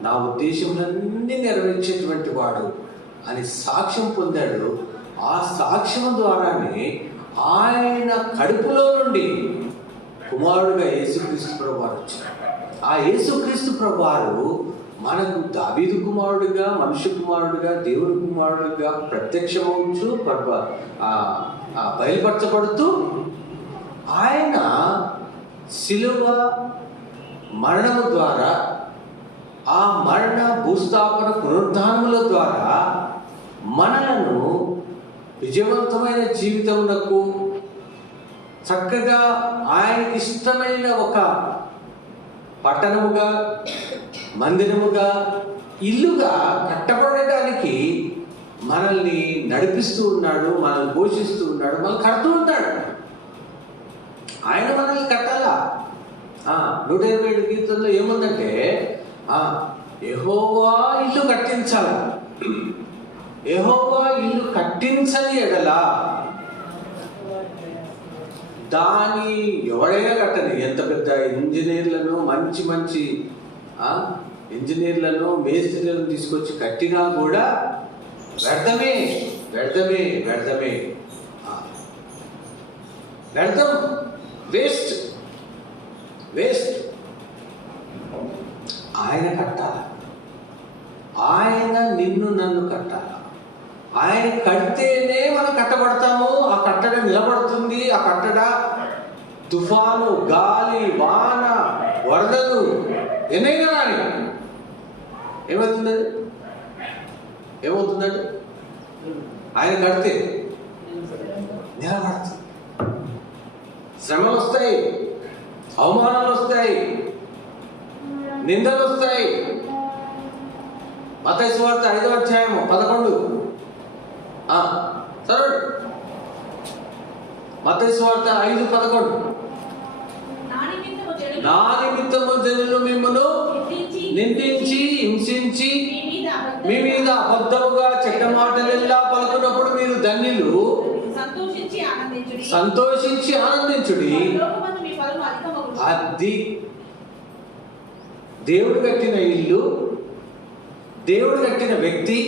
నా ఉద్దేశములన్నీ నెరవేర్చేటువంటి వాడు అని సాక్ష్యం పొందాడు. ఆ సాక్ష్యం ద్వారానే ఆయన కడుపులో నుండి కుమారుడుగా యేసుక్రీస్తు ప్రభువారు వచ్చారు. ఆ యేసుక్రీస్తు ప్రభువారు మనకు దావీదు కుమారుడిగా, మనుష్య కుమారుడిగా, దేవుని కుమారుడిగా ప్రత్యక్షమవచ్చు, బయలుపరచబడుతూ ఆయన శిలువ మరణము ద్వారా, ఆ మరణ భూస్థాపన పునరుద్ధానముల ద్వారా మనలను విజయవంతమైన జీవితమునకు చక్కగా ఆయనకి ఇష్టమైన ఒక పట్టణముగా, మందిరముగా, ఇల్లుగా కట్టబడటానికి మనల్ని నడిపిస్తూ ఉన్నాడు, మనల్ని పోషిస్తూ ఉన్నాడు, మనల్ని కడుతూ ఉంటాడు. ఆయన మనల్ని కట్టాలా. 127 కీర్తనలో ఏముందంటే యెహోవా ఇల్లు కట్టించాలి. యెహోవా ఇల్లు కట్టించని ఎడల దాని ఎవడైనా కట్టని, ఎంత పెద్ద ఇంజనీర్లను, మంచి మంచి ఇంజనీర్లను, మేస్త్రీలను తీసుకొచ్చి కట్టినా కూడా వ్యర్థమే, వ్యర్థమే, వ్యర్థమే, వ్యర్థం, వేస్ట్, వేస్ట్. ఆయన కట్టాలి. ఆయన నిన్ను నన్ను కట్టాలి. ఆయన కడితేనే మనం కట్టబడతాము. ఆ కట్టడ నిలబడుతుంది. ఆ కట్టడ తుఫాను, గాలి, వాన, వరదలు ఎన్నైనా రాని ఏమవుతుందండి? ఏమవుతుందండి? ఆయన కడితే నిలబడుతుంది. శ్రమలు వస్తాయి, అవమానాలు వస్తాయి, నిందలు వస్తాయి. మత్తయి సువార్త 5వ అధ్యాయము 11. సరే, మత్తయి సువార్త 5:11. నా నిమిత్తము జనులు మిమ్మల్ని నిందించి, హింసించి, మీ మీద అబద్ధముగా చెడ్డ మాటలెల్లా పలుకున్నప్పుడు మీరు ధన్యులు, సంతోషించి ఆనందించుడి. అది దేవుడు కట్టిన ఇల్లు, దేవుడు కట్టిన వ్యక్తి,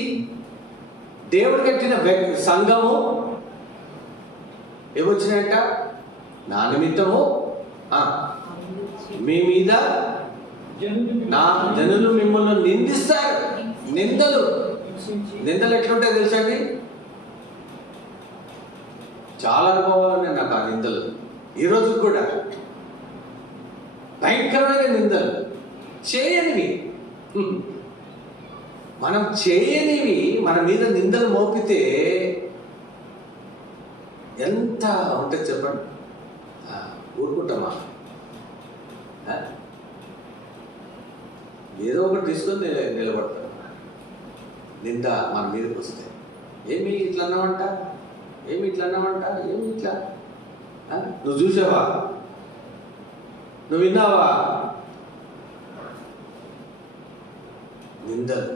దేవుడు కట్టిన సంఘము ఏమొచ్చినట్ట? నా నిమిత్తము మీ మీద నా జనులు మిమ్మల్ని నిందిస్తారు. నిందలు ఎట్లుంటాయి తెలుసండి? చాలా అనుభవాలు ఉన్నాయి నాకు ఆ నిందలు. ఈరోజు కూడా భయంకరమైన నిందలు, చేయనివి, మనం చేయనివి మన మీద నిందలు మోపితే ఎంత ఉంటుంది చెప్పండి? ఊరుకుంటామా? ఏదో ఒకటి తీసుకొని నిలబడతాం. నింద మన మీదకి వస్తే, ఏమి ఇట్లా అన్నావంట, ఏమి ఇట్లా అన్నావంట, ఏమి ఇట్లా, నువ్వు చూసావా, నువ్వు విన్నావా? నిందలు,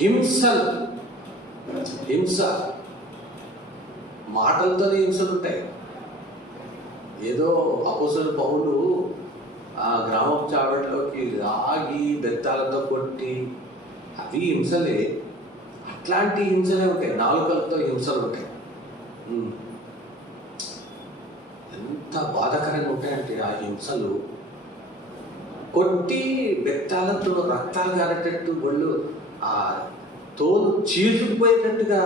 హింసలు, హింస, మాటలతోనే హింసలు ఉంటాయి. ఏదో అపోస్తలుడు పౌలు ఆ గ్రామపు చావడిలోకి రాగి బెత్తాలతో కొట్టి, అవి హింసలే. అట్లాంటి హింసలే ఉంటాయి, నాలుకలతో హింసలు ఉంటాయి. ఎంత బాధాకరంగా ఉంటాయంటే ఆ హింసలు. కొట్టి బెత్తాలతో రక్తాలు కారేటట్టు, ఒళ్ళు ఆ తోలు చీల్చుకుపోయేటట్టుగా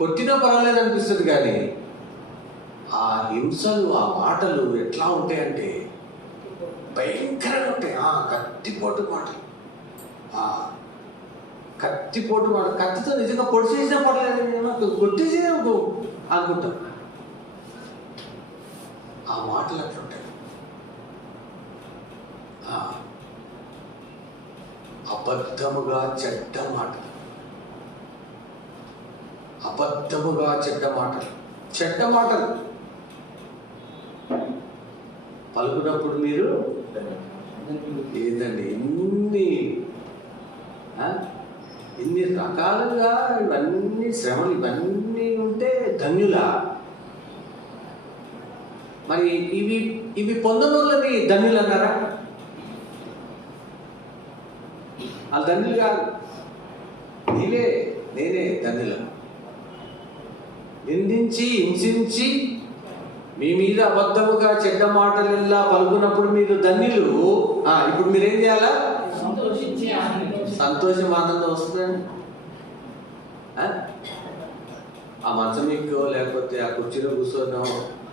కొట్టినా పర్వాలేదు అనిపిస్తుంది. కానీ ఆ హింసలు, ఆ మాటలు ఎట్లా ఉంటాయంటే భయంకరంగా ఉంటాయి. కత్తిపోటు మాటలు, కత్తిపోటు మాట. కత్తితో నిజంగా పొడి చేసినా పర్లేదు, కొట్టేసి అనుకుంటాం. ఆ మాటలు అట్లుంటాయి. అబద్ధముగా చెడ్డ మాటలు, అబద్ధముగా చెడ్డ మాటలు, చెడ్డ మాటలు పలుకున్నప్పుడు మీరు ఏంటండి ఇన్ని రకాలుగా ఇవన్నీ శ్రమలు, ఇవన్నీ ఉంటే ధన్యులా? మరి ఇవి పొందనోళ్ళని ధన్యులు అన్నారా? వాళ్ళు ధన్యులు కాదు, నేనే ధన్యులు. నిందించి, హింసించి, మీ మీద అబద్ధముగా చెడ్డ మాటలెల్లా పలుకున్నప్పుడు మీరు ధన్యులు. ఇప్పుడు మీరేం చేయాలా? సంతోషించి ఆనందించండి. సంతోషం, ఆనందం వస్తుందండి. ఆ మంచం ఎక్కో లేకపోతే ఆ కుర్చీలో కూర్చోనో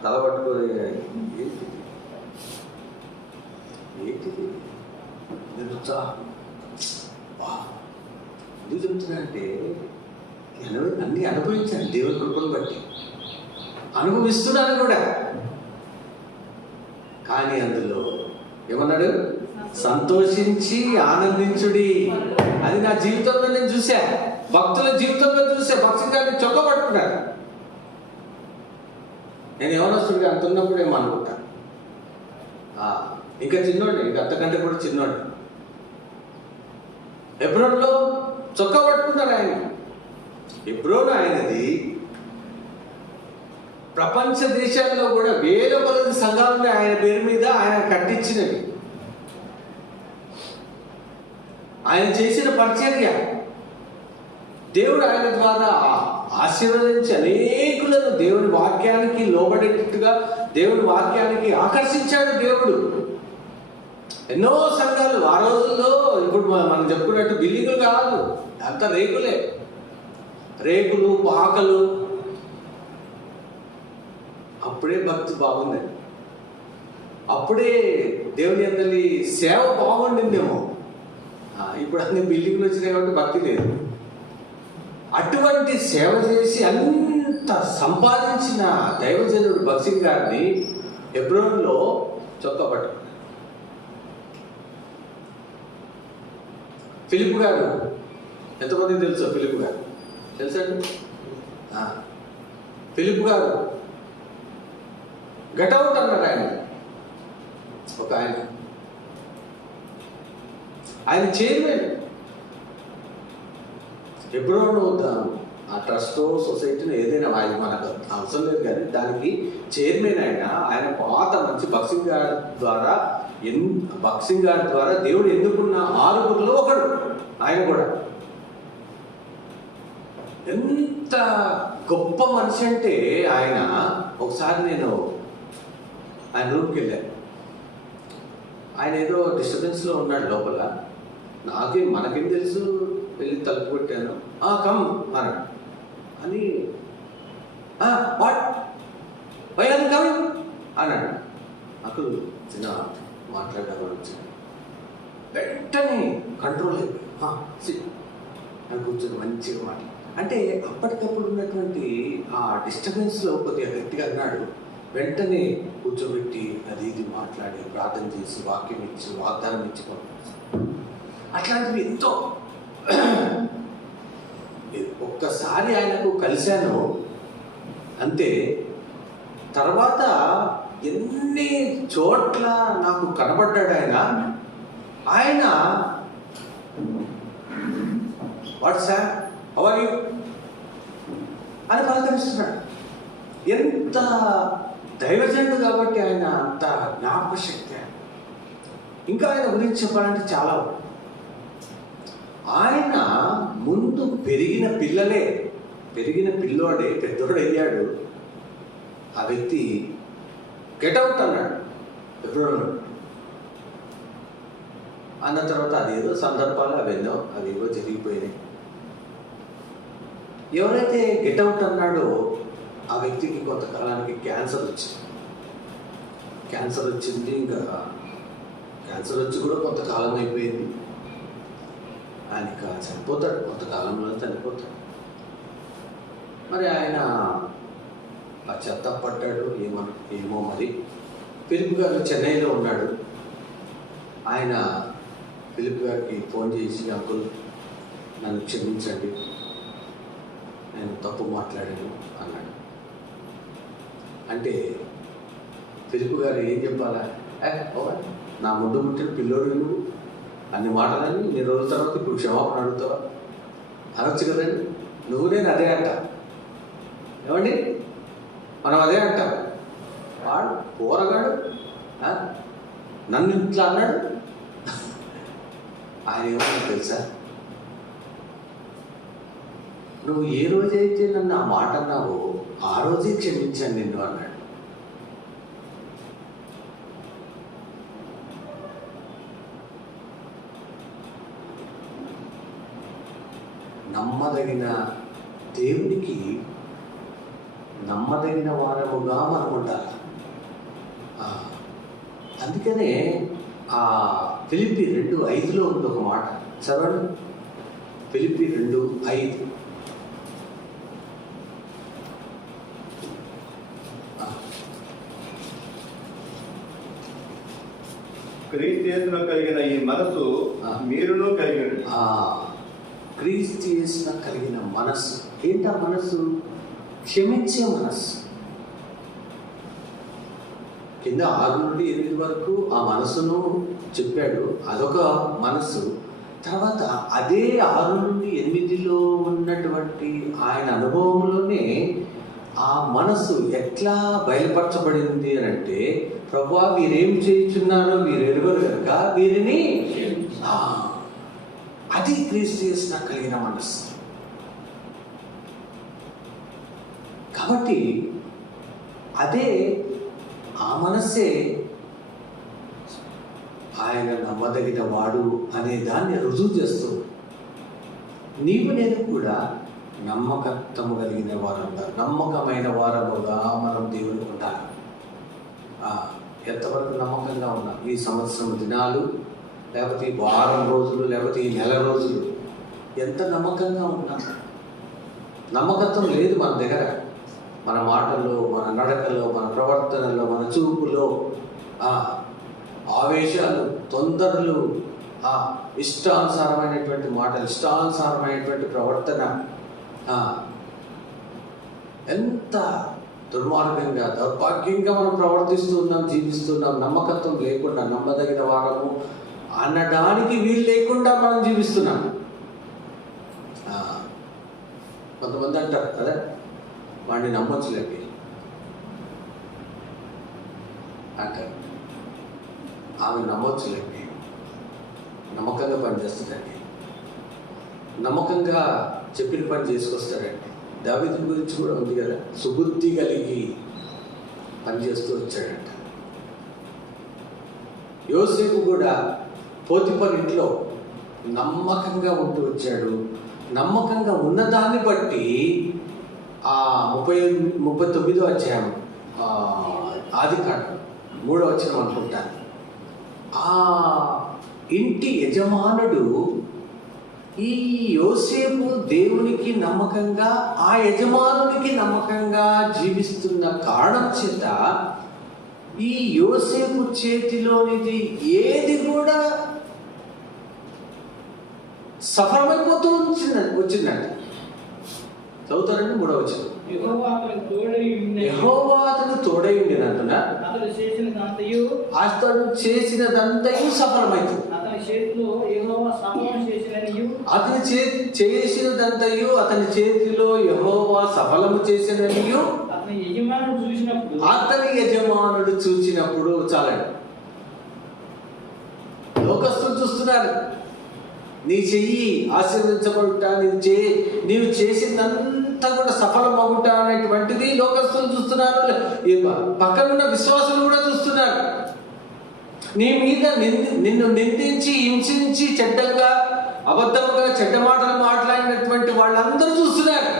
తల పట్టుకొని ఏంటిది నిరుత్సాహం. ఎందుకు చెప్తున్నా అంటే అన్నీ అనుభవించాను దేవుని కృపను బట్టి, అనుభవిస్తున్నాను కూడా. కానీ అందులో ఏమన్నాడు? సంతోషించి ఆనందించుడి. అది నా జీవితంలో నేను చూసా, భక్తుల జీవితంలో చూసా. భక్తులు గారిని చొక్కబట్టుకున్నారు. నేను యవనస్తుడిగా అంత ఉన్నప్పుడు ఏమనుకుంటా, ఇంకా చిన్నోడు, ఇంకా అంతకంటే కూడా చిన్నోడు. హెబ్రోన్లో చొక్కా పట్టుకున్నారు ఆయన. హెబ్రోన్ ఆయనది. ప్రపంచ దేశాల్లో కూడా వేల కొలది సంఘాలను ఆయన పేరు మీద ఆయన కట్టించినవి. ఆయన చేసిన పరిచర్య దేవుడు ఆయన ద్వారా ఆశీర్వదించి అనేకులను దేవుని వాక్యానికి లోబడేటట్టుగా దేవుని వాక్యానికి ఆకర్షించాడు దేవుడు. ఎన్నో సంఘాలు ఆ రోజుల్లో ఇప్పుడు మనం చెప్పుకున్నట్టు బిల్డింగులు కాదు, అంత రేకులే, రేకులు పాకలు. అప్పుడే భక్తి బాగుంది, అప్పుడే దేవుని అందరి సేవ బాగుండిందేమో. ఇప్పుడు అన్ని బిల్డింగ్లు వచ్చినాయి కాబట్టి భక్తి లేదు. అటువంటి సేవ చేసి అంత సంపాదించిన దైవజనుడు భక్సింగ్ గారిని హెబ్రోన్లో చొక్కా పట్టుకున్నాడు. ఫిలిప్ గారు, ఎంతమందికి తెలుసో ఫిలిప్ గారు? తెలుసండి. ఫిలిప్ గారు గటౌట్ అన్నాడు ఆయన. ఒక ఆయన చైర్మన్. ఎప్పుడో ఆ ట్రస్ట్ సొసైటీని ఏదైనా ఆయన మనకు అవసరం లేదు, కానీ దానికి చైర్మన్ ఆయన పాత మంచి బక్సింగ్ గారి ద్వారా దేవుడు ఎన్నుకున్న 6గురిలో ఒకడు ఆయన కూడా. ఎంత గొప్ప మనిషి అంటే ఆయన. ఒకసారి నేను ఆయన రూమ్కి వెళ్ళాను. ఆయన ఏదో డిస్టర్బెన్స్లో ఉన్నాడు లోపల. మనకేం తెలుసు, వెళ్ళి తలుపు కొట్టాను. కమ్ అన్నాడు. అని వాట్ వై ఆర్ కమింగ్ అన్నాడు. నాకు చిన్న మాట్లాడదామని వచ్చాను. వెంటనే కంట్రోల్ అయిపోయి అని కూర్చొని మంచిగా మాట్లాడు. అంటే అప్పటికప్పుడు ఉన్నటువంటి ఆ డిస్టర్బెన్స్లో కొద్దిగా గట్టిగా అన్నాడు. వెంటనే కూర్చోబెట్టి అది ఇది మాట్లాడి ప్రార్థన చేసి వాక్యం ఇచ్చి వాగ్దానం ఇచ్చి పంపించారు. అట్లాంటివి ఎంతో. ఒక్కసారి ఆయనకు కలిశాను అంతే. తర్వాత ఎన్ని చోట్ల నాకు కనబడ్డాడు ఆయన. వాట్సాప్ హౌ ఆర్ యూ అని పలకరిస్తున్నాడు. ఎంత దైవజనుడు కాబట్టి ఆయన అంత జ్ఞాపక శక్తి. ఇంకా ఆయన గురించి చెప్పాలంటే చాలా. ఆయన ముందు పెరిగిన పిల్లోడే పెద్దోడయ్యాడు. ఆ వ్యక్తి గెట్అవుట్ అన్నాడు ఎప్పుడో. అన్న తర్వాత అదేదో సందర్భాలు అవేవో జరిగిపోయినాయి. ఎవరైతే గెట్అవుట్ అన్నాడో ఆ వ్యక్తికి కొంతకాలానికి క్యాన్సర్ వచ్చింది. ఇంకా క్యాన్సర్ వచ్చి కూడా కొంతకాలం అయిపోయింది. ఆయన చనిపోతాడు, కొంతకాలంలో చనిపోతాడు. మరి ఆయన పశ్చాత్తాపడ్డాడు ఏమో మరి. ఫిలిప్ గారు చెన్నైలో ఉన్నాడు. ఆయన ఫిలిప్ గారికి ఫోన్ చేసి, అంకుల్ నన్ను క్షమించండి, నేను తప్పు మాట్లాడాను అన్నాడు. అంటే ఫిలిప్ గారు ఏం చెప్పాలా? నా ముందు పుట్టిన పిల్లోడు నువ్వు అన్ని మాటలని ఇన్ని రోజుల తర్వాత ఇప్పుడు క్షమాపణ అడుగుతావా? అనొచ్చు కదండి. నేను అదే అంట. ఏమండి, మనం అదే అంటాం. వాడు పోరగాడు నన్ను ఇట్లా అన్నాడు. ఆయన ఏమన్నా తెలుసా? నువ్వు ఏ రోజైతే నన్ను ఆ మాట అన్నావో ఆ రోజే క్షమించాను నిన్ను అన్నాడు. నమ్మదగిన దేవునికి నమ్మదగిన వారముగా మనం ఉండాలి. అందుకనే ఆ ఫిలిప్పీ 2:5లో ఉంది ఒక మాట, చదవండి. ఫిలిప్పీ 2:5. క్రీస్తు యేసులో కలిగిన ఈ మనసు మీరును కలిగి ఉండండి. క్రీస్తు యేసులో కలిగిన మనస్సు ఏంటా మనస్సు? క్షమించే మనస్సు. కింద 6 నుండి 8 వరకు ఆ మనసును చెప్పాడు, అదొక మనస్సు. తర్వాత అదే 6 నుండి 8లో ఉన్నటువంటి ఆయన అనుభవంలోనే ఆ మనసు ఎట్లా బయలుపరచబడింది అని అంటే, ప్రభువా వీరేం చేయుచున్నారో మీరు ఎరుగరు కనుక వీరిని, అది క్రీస్తు యేసులో కలిగిన మనస్సు. కాబట్టి అదే ఆ మనస్సే ఆయన నమ్మదగిన వాడు అనే దాన్ని రుజువు చేస్తుంది. నీవు నేను కూడా నమ్మకత్వము కలిగిన వారంగా, నమ్మకమైన వారముగా మనం దేవునికి ఉండాలి. ఎంతవరకు నమ్మకంగా ఉన్నాం? ఈ సంవత్సరం దినాలు, లేకపోతే ఈ వారం రోజులు, లేకపోతే ఈ నెల రోజులు ఎంత నమ్మకంగా ఉన్నాం? నమ్మకత్వం లేదు మన దగ్గర. మన మాటల్లో, మన నడకలో, మన ప్రవర్తనలో, మన చూపులో ఆవేశాలు, తొందరలు, ఇష్టానుసారమైనటువంటి మాటలు, ఇష్టానుసారమైనటువంటి ప్రవర్తన, ఎంత దుర్మార్గంగా, దౌర్భాగ్యంగా మనం ప్రవర్తిస్తున్నాం, జీవిస్తున్నాం. నమ్మకత్వం లేకుండా, నమ్మదగిన వారము అనడానికి వీలు లేకుండా మనం జీవిస్తున్నాం. కొంతమంది అంటారు కదా, వాడిని నమ్మొచ్చులేండి అంటారు, ఆమె నమ్మొచ్చులేండి, నమ్మకంగా పనిచేస్తుందండి, నమ్మకంగా చెప్పిన పని చేసుకొస్తాడండి. దావీదు గురించి కూడా ఉంది కదా, సుబుద్ధి కలిగి పనిచేస్తూ వచ్చాడంట. యోసేపు కూడా పోతిఫర్ ఇంట్లో నమ్మకంగా ఉంటూ వచ్చాడు. నమ్మకంగా ఉన్నదాన్ని బట్టి 39వ అధ్యాయం ఆదికాండం 3వ వచనం అనుకుంటాను, ఆ ఇంటి యజమానుడు ఈ యోసేపు దేవునికి నమ్మకంగా, ఆ యజమానునికి నమ్మకంగా జీవిస్తున్న కారణం చేత ఈ యోసేపు చేతిలోనిది ఏది కూడా సఫలమైపోతూ వచ్చిందంట. చదువుతారండి 3వ వచనం. యెహోవా అతనికి తోడై ఉండినందున అతడు చేసినదంతయు సఫలమైతుంది. చేసినదంతయు అతని చేతిలో యెహోవా సఫలము చేసిననియు అతని యజమానుడు చూచినప్పుడు చాలండి. లోకస్తులు చూస్తున్నారు, నీ చెయ్యి ఆశీర్వదించబడుట, నీవు చేసిందంతా కూడా సఫలమగుట అనేటువంటిది లోకస్తులు చూస్తున్నారు. పక్కనున్న విశ్వాసులు కూడా చూస్తున్నారు. నీ మీద నిన్ను నిందించి, హింసించి, చెడ్డంగా, అబద్ధముగా, చెడ్డ మాటలు మాట్లాడినటువంటి వాళ్ళందరూ చూస్తున్నారు.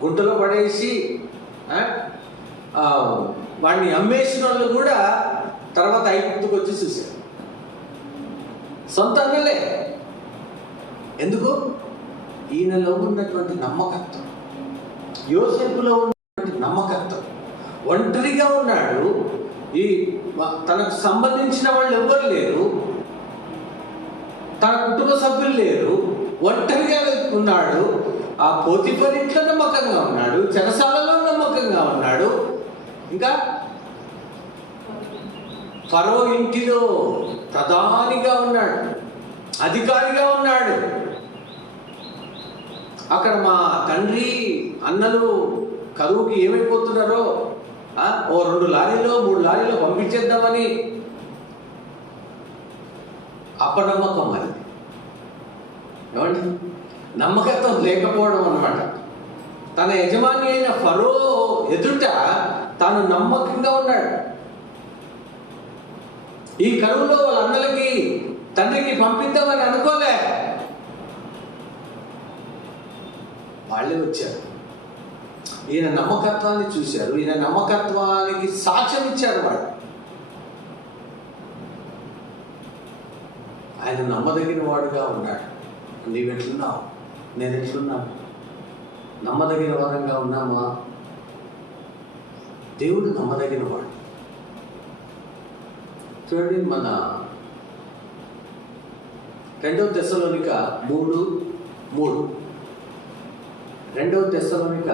గుంటలో పడేసి వాడిని అమ్మేసిన వాళ్ళు కూడా తర్వాత ఐగుప్తుకు వచ్చి చూశారు. సొంత అన్నలే. ఎందుకు? ఈయనలో ఉన్నటువంటి నమ్మకత్వం, యోసేపులో ఉన్నటువంటి నమ్మకత్వం. ఒంటరిగా ఉన్నాడు, ఈ తనకు సంబంధించిన వాళ్ళు ఎవ్వరు లేరు, తన కుటుంబ సభ్యులు లేరు, ఒంటరిగా ఉన్నాడు. ఆ పోతిఫర్ ఇంట్లో నమ్మకంగా ఉన్నాడు, చెరసాలలో నమ్మకంగా ఉన్నాడు, ఇంకా ఫరో ఇంటిలో ప్రధానిగా ఉన్నాడు, అధికారిగా ఉన్నాడు. అక్కడ మా తండ్రి అన్నలు కరువుకి ఏమైపోతున్నారో ఓ 2 లారీలో 3 లారీలో పంపించేద్దామని అపనమ్మకం. అది ఏమండి? నమ్మకత్వం లేకపోవడం అన్నమాట. తన యజమాని అయిన ఫరో ఎదుట తాను నమ్మకంగా ఉన్నాడు. ఈ కరువులో వాళ్ళ అన్నలకి తండ్రికి పంపిద్దామని అనుకోలే, వాళ్ళే వచ్చారు. ఈయన నమ్మకత్వాన్ని చూశారు, ఈయన నమ్మకత్వానికి సాక్ష్యం ఇచ్చారు వాళ్ళు. ఆయన నమ్మదగిన వాడుగా ఉన్నాడు. నీవెట్లున్నావు, నేను ఎట్లున్నాను? నమ్మదగిన వారంగా ఉన్నామా? దేవుడు నమ్మదగిన వాడు. చూడండి, మన 2 తెస్సలోనిక 3:3 2 తెస్సలోనిక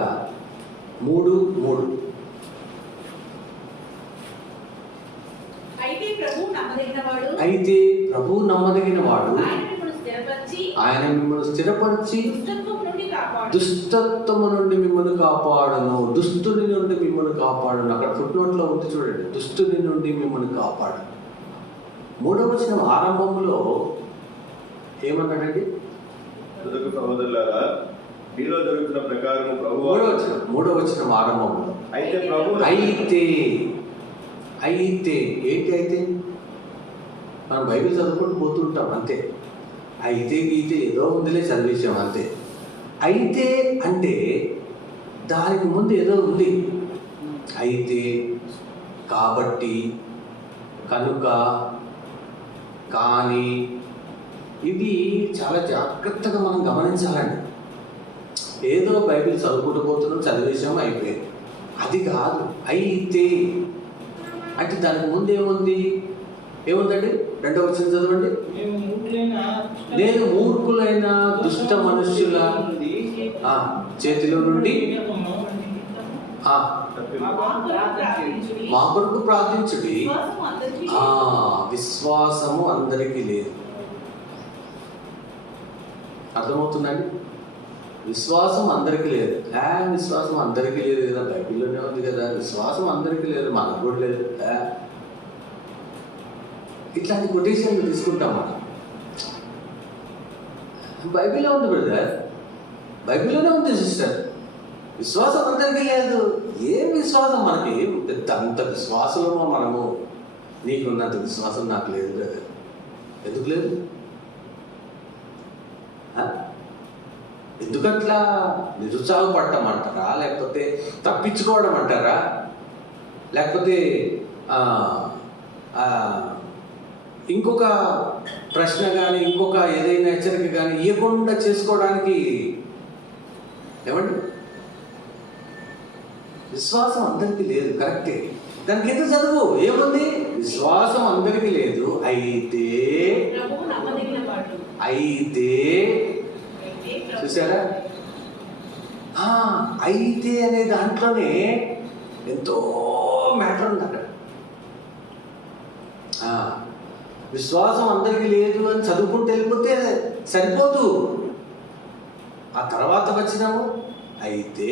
3:3 అయితే ప్రభువు నమ్మదగిన వాడు, ఆయన మిమ్మల్ని స్థిరపరిచి దుష్టత్వము నుండి మిమ్మల్ని కాపాడును. దుష్టుని నుండి మిమ్మల్ని కాపాడును. అక్కడ ఫుట్నోట్లో ఉంది చూడండి, దుష్టుని నుండి మిమ్మల్ని కాపాడు. 3వ వచనం ఆరంభంలో ఏమన్నాడండి? సహోదరులారా, మీలో జరుగుతున్న ప్రకారం ప్రభువు. 3వ వచనం ఆరంభంలో అయితే ప్రభు అయితే ఏంటి? అయితే మనం బైబిల్ చదువుకుంటూ పోతుంటాం అంతే. అయితే గీతే ఏదో ఉందిలే చదివేశాం అంతే. అయితే అంటే దానికి ముందు ఏదో ఉంది. అయితే, కాబట్టి, కనుక, కానీ, ఇవి చాలా జాగ్రత్తగా మనం గమనించాలండి. ఏదో బైబిల్ చదువుకుంటూ పోతున్నాం, చదివేశాం, అయిపోయింది. అది కాదు. అయితే అంటే దానికి ముందు ఏముంది? ఏముందండి? 2వ వచనం చదవండి. నేను మూర్ఖులైన దుష్ట మనుష్యుల చేతిలో నుండి మా కొరకు ప్రార్థించుడి. విశ్వాసము అందరికీ లేదు. అర్థమవుతుందండి? విశ్వాసం అందరికీ లేదు. విశ్వాసం అందరికీ లేదు కదా, బైబిల్లోనే ఉంది కదా. విశ్వాసం అందరికీ లేదు, మనకు కూడా లేదు. ఇట్లాంటి కొటేషన్లు తీసుకుంటాం మనం. బైబిల్లో ఉంది బ్రదర్, బైబిల్లోనే ఉంది సిస్టర్. విశ్వాసం అందరికీ లేదు. ఏం విశ్వాసం? మనకి అంత విశ్వాసమో మనము? నీకున్నంత విశ్వాసం నాకు లేదు బ్రదర్. ఎందుకు లేదు? ఎందుకట్లా? నిరుత్సాహపడటం అంటారా? లేకపోతే తప్పించుకోవడం అంటారా? లేకపోతే ఇంకొక ప్రశ్న కానీ ఇంకొక ఏదైనా హెచ్చరిక కానీ ఇవ్వకుండా చేసుకోవడానికి ఏమండి? విశ్వాసం అందరికీ లేదు, కరెక్టే. దానికి ఎంత చదువు ఏముంది? విశ్వాసం అందరికీ లేదు. అయితే చూసారా? అయితే అనే దాంట్లోనే ఎంతో మ్యాటర్ ఉంది అక్కడ. విశ్వాసం అందరికీ లేదు అని చదువుకుంటూ వెళ్ళిపోతే సరిపోదు. ఆ తర్వాత వచ్చినాము అయితే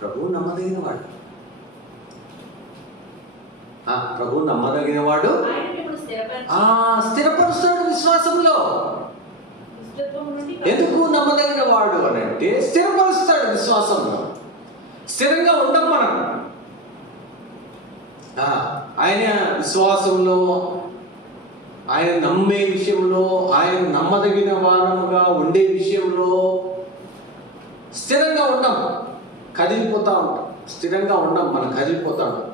ప్రభువు నమ్మదగిన వాడు. ప్రభువు నమ్మదగిన వాడు స్థిరపరుస్తాడు విశ్వాసంలో. ఎందుకు నమ్మదగిన వాడు అని అంటే స్థిరపరుస్తాడు విశ్వాసంలో. స్థిరంగా ఉండం మనం. ఆయన విశ్వాసంలో, ఆయన నమ్మే విషయంలో, ఆయన నమ్మదగిన వారముగా ఉండే విషయంలో స్థిరంగా ఉండం. కదిలిపోతా ఉంటాం. స్థిరంగా ఉండం, మనం కదిలిపోతా ఉంటాం.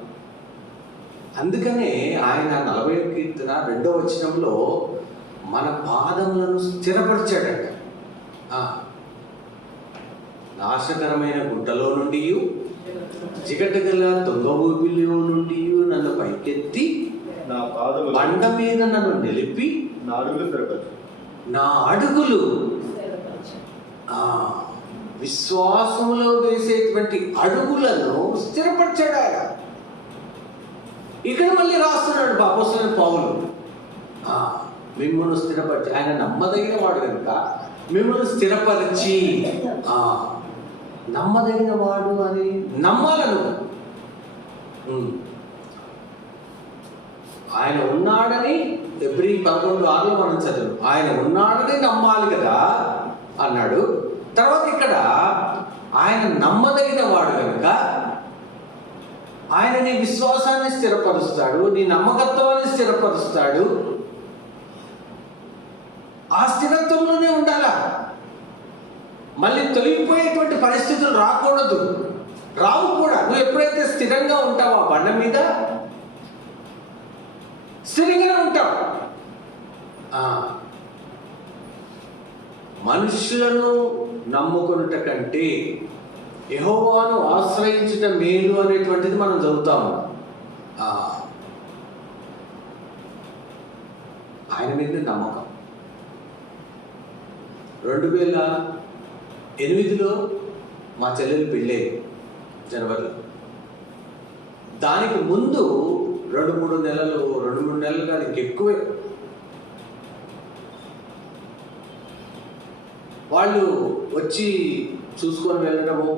అందుకనే ఆయన 40వ కీర్తన 2వ వచనంలో మన పాదములను స్థిరపరిచాడట. నాశకరమైన గుడ్డలో నుండి, చికటగల దొంగ ఊపిలో నుండి నన్ను పైకెత్తి నా పాదములు బండ మీద నన్ను నిలిపి నా అడుగులు విశ్వాసములో వేసేటువంటి అడుగులను స్థిరపరిచాడు ఆయన. ఇక్కడ మళ్ళీ రాస్తున్నాడు అపోస్తలుడైన పౌలు, మిమ్మల్ని స్థిరపరిచి, ఆయన నమ్మదగిన వాడు కనుక మిమ్మల్ని స్థిరపరిచి, నమ్మదగిన వాడు అని నమ్మాలను. ఆయన ఉన్నాడని ఎబ్రీ 11:6 మనం చదువు, ఆయన ఉన్నాడని నమ్మాలి కదా అన్నాడు. తర్వాత ఇక్కడ ఆయన నమ్మదగిన వాడు కనుక ఆయన నీ విశ్వాసాన్ని స్థిరపరుస్తాడు, నీ నమ్మకత్వాన్ని స్థిరపరుస్తాడు. స్థిరత్వంలోనే ఉండాలా. మళ్ళీ తొలగిపోయేటువంటి పరిస్థితులు రాకూడదు, రావు కూడా. నువ్వు ఎప్పుడైతే స్థిరంగా ఉంటావో ఆ బండ మీద స్థిరంగానే ఉంటావు. మనుషులను నమ్ముకున్నట కంటే యెహోవాను ఆశ్రయించుట మేలు అనేటువంటిది మనం చదువుతాము. ఆయన మీద నమ్మకం. 2008లో మా చెల్లెలు పెళ్ళే జనవరిలో. దానికి ముందు 2-3 నెలలు కాదు ఇంకెక్కువే వాళ్ళు వచ్చి చూసుకొని వెళ్ళడము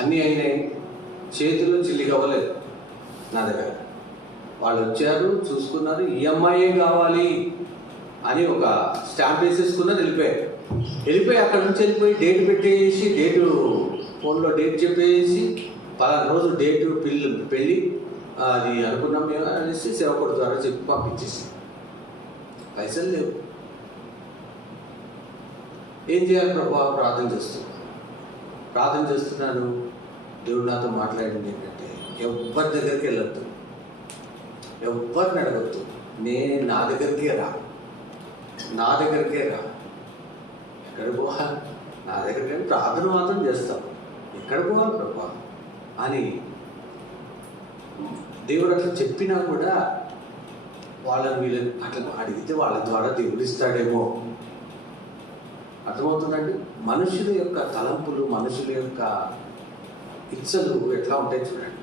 అన్నీ అయినాయి. చేతులు చిల్లిగా అవ్వలేదు నా దగ్గర. వాళ్ళు వచ్చారు, చూసుకున్నారు, ఈ అమ్మాయే కావాలి అని ఒక స్టాంప్ వేసేసుకున్నది. వెళ్ళిపోయి అక్కడ నుంచి వెళ్ళిపోయి డేట్ పెట్టేసి, ఫోన్లో డేట్ చెప్పేసి, పలానా రోజు డేటు పెళ్ళి అది అనుకున్నాం మేము అనేసి సేవకుడు ద్వారా చెప్పి పంపించేసి, పైసలు లేవు. ఏం చేయాలి ప్రభా? ప్రార్థన చేస్తున్నాను. దేవుడు నాతో మాట్లాడింది ఏంటంటే, ఎవరి దగ్గరికి వెళ్ళొద్దు, ఎవరిని అడగద్దు, నా దగ్గరికే రా. ఎక్కడ పోవాలి? నా దగ్గరికి ప్రార్థన మాత్రం చేస్తాం, ఎక్కడ పోవాలి ప్రభా అని దేవుడు అట్లా చెప్పినా కూడా వీళ్ళని అట్లా అడిగితే వాళ్ళ ద్వారా దేవుడు ఇస్తాడేమో. అర్థమవుతుందండి? మనుషుల యొక్క తలంపులు, మనుషుల యొక్క ఇచ్చలు ఎట్లా ఉంటాయి చూడండి.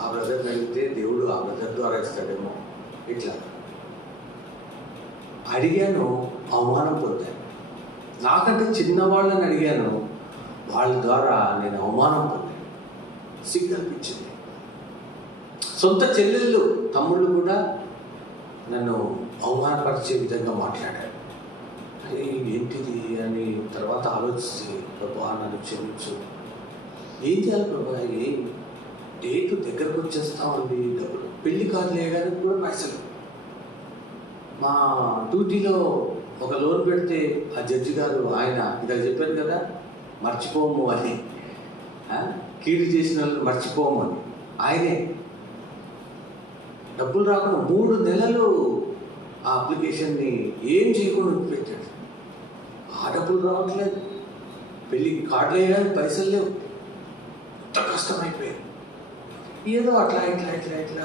ఆ బ్రదర్ని అడిగితే దేవుడు ఆ బ్రదర్ ద్వారా ఇస్తాడేమో. ఇట్లా అడిగాను, అవమానం పొందాను. నాకంటే చిన్నవాళ్ళని అడిగాను, వాళ్ళ ద్వారా నేను అవమానం పొందాను. సిగ్గు అనిపించింది. సొంత చెల్లెళ్ళు, తమ్ముళ్ళు కూడా నన్ను అవమానపరిచే విధంగా మాట్లాడారు. ఏంటిది అని తర్వాత ఆలోచిస్తే, ప్రభా నన్ను క్షమించు, ఏం చేయాలి ప్రభా? డేటు దగ్గరకు వచ్చేస్తామండి, డబ్బులు పెళ్లి కార్డు లేయడానికి కూడా పైసలు. మా డ్యూటీలో ఒక లోన్ పెడితే ఆ జడ్జి గారు, ఆయన ఇంకా చెప్పాను కదా, మర్చిపోము అని, కీడు చేసిన వాళ్ళు మర్చిపోము అని, ఆయనే డబ్బులు రాకుండా 3 నెలలు ఆ అప్లికేషన్ని ఏం చేయకుండా పెట్టాడు. ఆ డబ్బులు రావట్లేదు, పెళ్ళికి కార్డులు వేయడానికి పైసలు లేవు, ఎంత కష్టమైపోయాయి. ఏదో అట్లా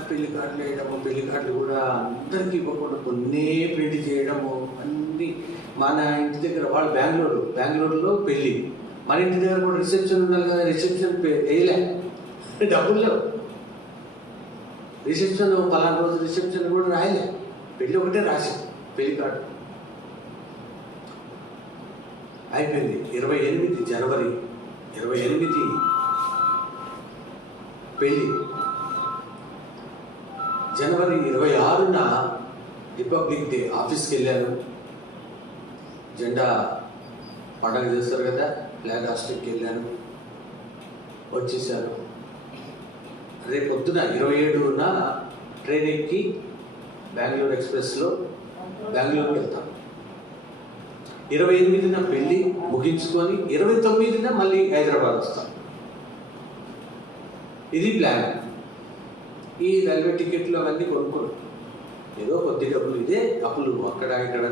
పెళ్లి కార్డులు వేయడము, పెళ్లి కార్డులు కూడా అందరికీ ఇవ్వకుండా కొన్నే ప్రింట్ చేయడము, అన్నీ. మన ఇంటి దగ్గర వాళ్ళు బెంగళూరులో పెళ్ళి, మన ఇంటి దగ్గర కూడా రిసెప్షన్ ఉండాలి కదా, రిసెప్షన్ వేయలే, డబ్బులు లేవు. రిసెప్షన్ పలానా రోజు రిసెప్షన్ కూడా రాయలే, పెళ్ళి ఒకటే రాశాం, పెళ్లి కార్డు అయిపోయింది. 28 జనవరి 28 పెళ్ళి. జనవరి 26న రిపబ్లిక్ డే ఆఫీస్కి వెళ్ళాను. జెండా పండగ చేస్తారు కదా, ఫ్లాగ్ హాస్టింగ్కి వెళ్ళాను, వచ్చేసాను. రేపొద్దున 27న ట్రైన్ ఎక్కి బెంగళూరు ఎక్స్ప్రెస్లో బెంగళూరుకి వెళ్తాను. 28న పెళ్ళి ముగించుకొని 29న మళ్ళీ హైదరాబాద్ వస్తాను. ఇది ప్లాన్. ఈ రైల్వే టికెట్లు అవన్నీ కొనుక్కోను, ఏదో కొద్ది డబ్బులు, ఇదే అప్పులు అక్కడ ఇక్కడ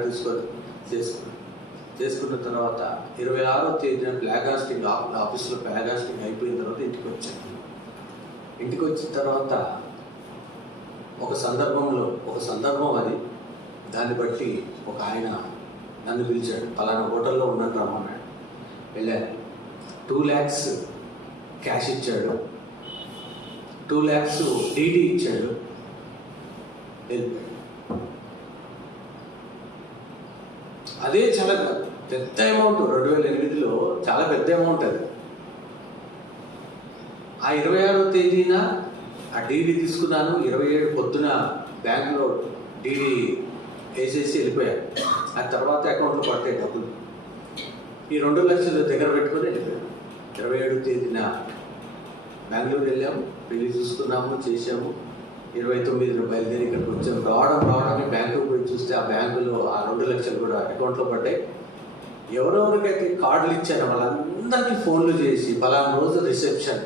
చేసుకున్న తర్వాత 26వ తేదీన ఫ్లాగ్ హాస్టింగ్ ఆఫీస్లో ఫ్లాగ్ హాస్టింగ్ అయిపోయిన తర్వాత ఇంటికి వచ్చాను. ఇంటికి వచ్చిన తర్వాత ఒక సందర్భం అది, దాన్ని బట్టి ఒక ఆయన నన్ను పిలిచాడు, పలానా హోటల్లో ఉన్నాను రమ్మన్నాడు. వెళ్ళాను. 2 lakhs క్యాష్ ఇచ్చాడు, 2 lakhs డీడీ ఇచ్చాడు, వెళ్ళిపోయాడు. అదే చాలా పెద్ద అమౌంట్, 2008లో చాలా పెద్ద అమౌంట్ అది. ఆ 26వ తేదీన ఆ డీడీ తీసుకున్నాను. 27 పొద్దున బ్యాంకులో డీడీ వేసేసి వెళ్ళిపోయాను. ఆ తర్వాత అకౌంట్లో పట్టే డబ్బులు ఈ 2 లక్షలు దగ్గర పెట్టుకొని వెళ్ళిపోయాను. 27వ తేదీన బెంగళూరు వెళ్ళాము, పెళ్లి చూసుకున్నాము, చేసాము. 29 బయలుదేరి ఇక్కడికి వచ్చాం. రావడానికి బ్యాంకుకు పోయి చూస్తే ఆ బ్యాంకులో ఆ 2 లక్షలు కూడా అకౌంట్లో పడ్డాయి. ఎవరెవరికైతే కార్డులు ఇచ్చారో వాళ్ళందరికీ ఫోన్లు చేసి పలానా రోజు రిసెప్షన్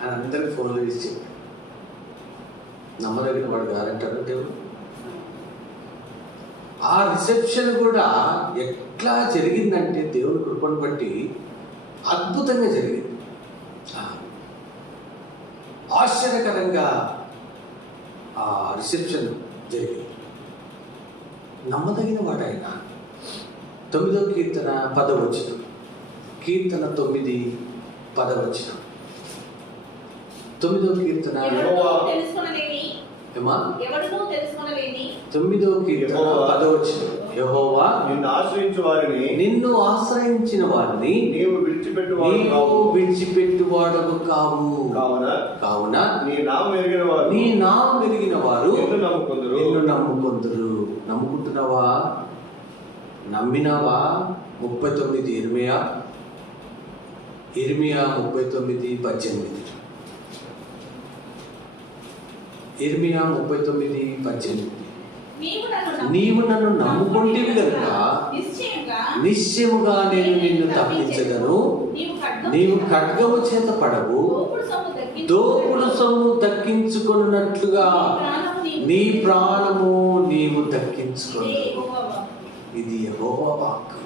అని అందరికీ ఫోన్లు చేసి చెప్పాడు. నమ్మదగిన వాడు కాదంటారు దేవుడు. ఆ రిసెప్షన్ కూడా ఎట్లా జరిగిందంటే దేవుని కృపను బట్టి అద్భుతంగా జరిగింది. ఆశ్చర్యకరంగా ఆ రిసెప్షన్ జరిగింది. నమ్మదగిన వాడైన 9వ కీర్తన 10వ వచనం, కీర్తన 9 10వ వచనం. 9వ కీర్తన ఏమా 9వ కీర్తన 10వ వచనం. యెహోవా నిన్ను ఆశ్రయించిన వారిని నీవు విడిచిపెట్టువాడవు కావు. కావున నీ నామం ఎరిగిన వారు నిన్ను నమ్ముకొందురు. నమ్ముకుంటున్నావా? నమ్మినావా? 39 ఇర్మియా 39:18. ఇర్మియా 39:18. నీవు నన్ను నమ్ముకుంటేవి కనుక నిశ్చయముగా నేను నిన్ను తప్పించగలను. నీవు ఖడ్గము చేత పడవు, దోపుడు సొమ్ము దక్కించుకున్నట్లుగా నీ ప్రాణము నీవు దక్కించుకొను. ఇది యెహోవా వాక్కు.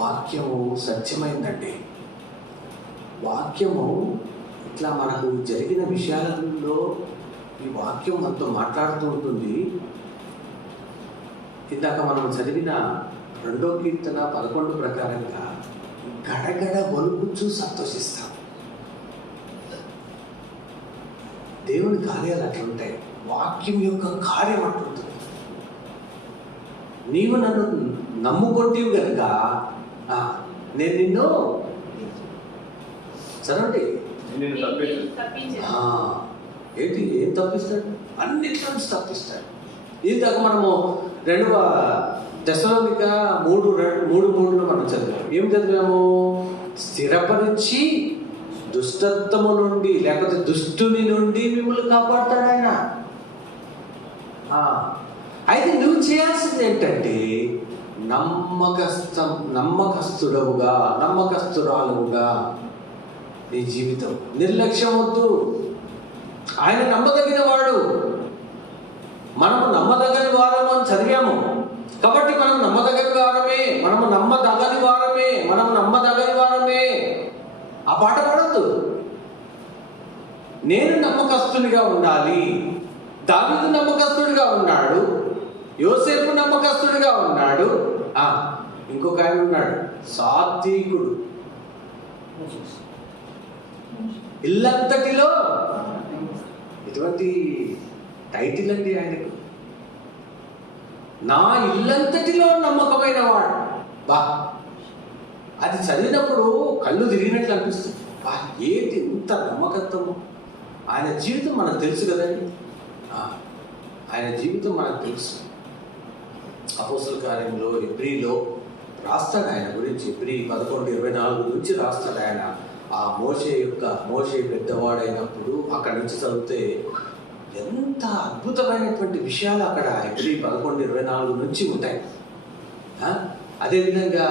వాక్యము సత్యమైందండి. వాక్యము ఇట్లా మనకు జరిగిన విషయాలలో ఈ వాక్యం మనతో మాట్లాడుతూ ఉంటుంది. ఇందాక మనం చదివిన 2వ కీర్తన 11 ప్రకారంగా గడగడ వణుకుచూ సంతోషిస్తాం. దేవుని కార్యాలు అట్లుంటాయి. వాక్యం యొక్క కార్యం అట్లుంటుంది. నీవు నన్ను నమ్ముకొంటివి కనుక నేను నిన్ను చదవండి. ఏంటి ఏం తప్పిస్తాడు? అన్నిట్లో నుంచి తప్పిస్తాడు. ఇందాక మనము 2వ దశలోనిక 3:3 మనం చదివాము. ఏం చదివాము? స్థిరపరిచి దుష్టత్వము నుండి లేకపోతే దుష్టుని నుండి మిమ్మల్ని కాపాడుతాడు ఆయన. అయితే నువ్వు చేయాల్సింది ఏంటంటే నమ్మకస్తురాలుగా నీ జీవితం. నిర్లక్ష్యం వద్దు. ఆయన నమ్మదగిన వాడు. మనము నమ్మదగని వారము అని చదివాము కాబట్టి మనం నమ్మదగని వారమే. ఆ పాట పాడద్దు. నేను నమ్మకస్తునిగా ఉండాలి. దావీదు నమ్మకస్తుడిగా ఉన్నాడు. యోసేపు నమ్మకస్తుడిగా ఉన్నాడు. ఇంకొక ఆయన ఉన్నాడు, సాత్వికుడు. ఇల్లంతటిలో ఇటువంటి టైటిల్ అండి ఆయనకు. నా ఇల్లంతటిలో నమ్మకమైన వాడు. అది చదివినప్పుడు కళ్ళు తిరిగినట్లు అనిపిస్తుంది. ఏంటి ఇంత నమ్మకత్వము? ఆయన జీవితం మనకు తెలుసు కదండి. ఆయన జీవితం మనకు తెలుసు. అపోస్తల కార్యంలో ఎబ్రీలో రాస్తాడు ఆయన గురించి. ఎబ్రీ 11:24 నుంచి రాస్తాడు ఆయన. ఆ మోషే పెద్దవాడైనప్పుడు అక్కడి నుంచి చదివితే ఎంత అద్భుతమైనటువంటి విషయాలు అక్కడ ఎబ్రీ 11:24 నుంచి ఉంటాయి. అదేవిధంగా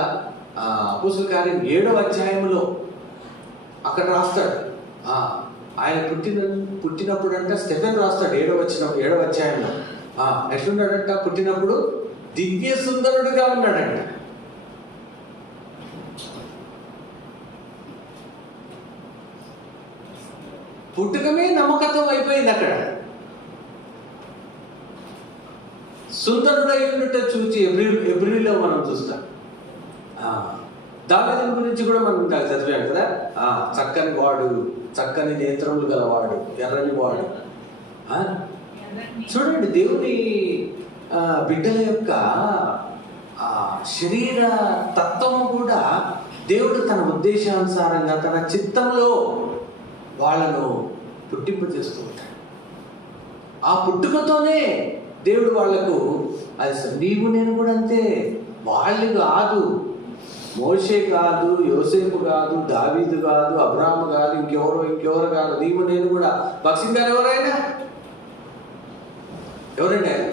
అపోస్తల కార్యం 7వ అధ్యాయంలో అక్కడ రాస్తాడు. ఆయన పుట్టినప్పుడు అంట స్టెఫెన్ రాస్తాడు 7వ అధ్యాయంలో. ఎట్లున్నాడంట? పుట్టినప్పుడు దివ్య సుందరుడుగా ఉన్నాడంట. పుట్టుకమే నమ్మకత్వం అయిపోయింది అక్కడ. సుందరుడై ఉన్నట్టు చూచి ఎబ్రిలో మనం చూస్తాం. దావీదు గురించి కూడా మనం చదివాం కదా. చక్కని వాడు, చక్కని నేత్రములు గలవాడు, ఎర్రని వాడు. చూడండి, దేవుని బిడ్డల యొక్క శరీర తత్వము కూడా దేవుడు తన ఉద్దేశానుసారంగా తన చిత్తంలో వాళ్ళను పుట్టింపు చేస్తూ ఉంటాడు. ఆ పుట్టుకతోనే దేవుడు వాళ్లకు అది నీవు నేను కూడా అంతే. వాళ్ళు కాదు, మోషే కాదు, యోసేపు కాదు, దావీదు కాదు, అబ్రాహాము కాదు, ఇంకెవరు కాదు, నీవు నేను కూడా భక్షించారు. ఎవరైనా ఎవరండి ఆయన?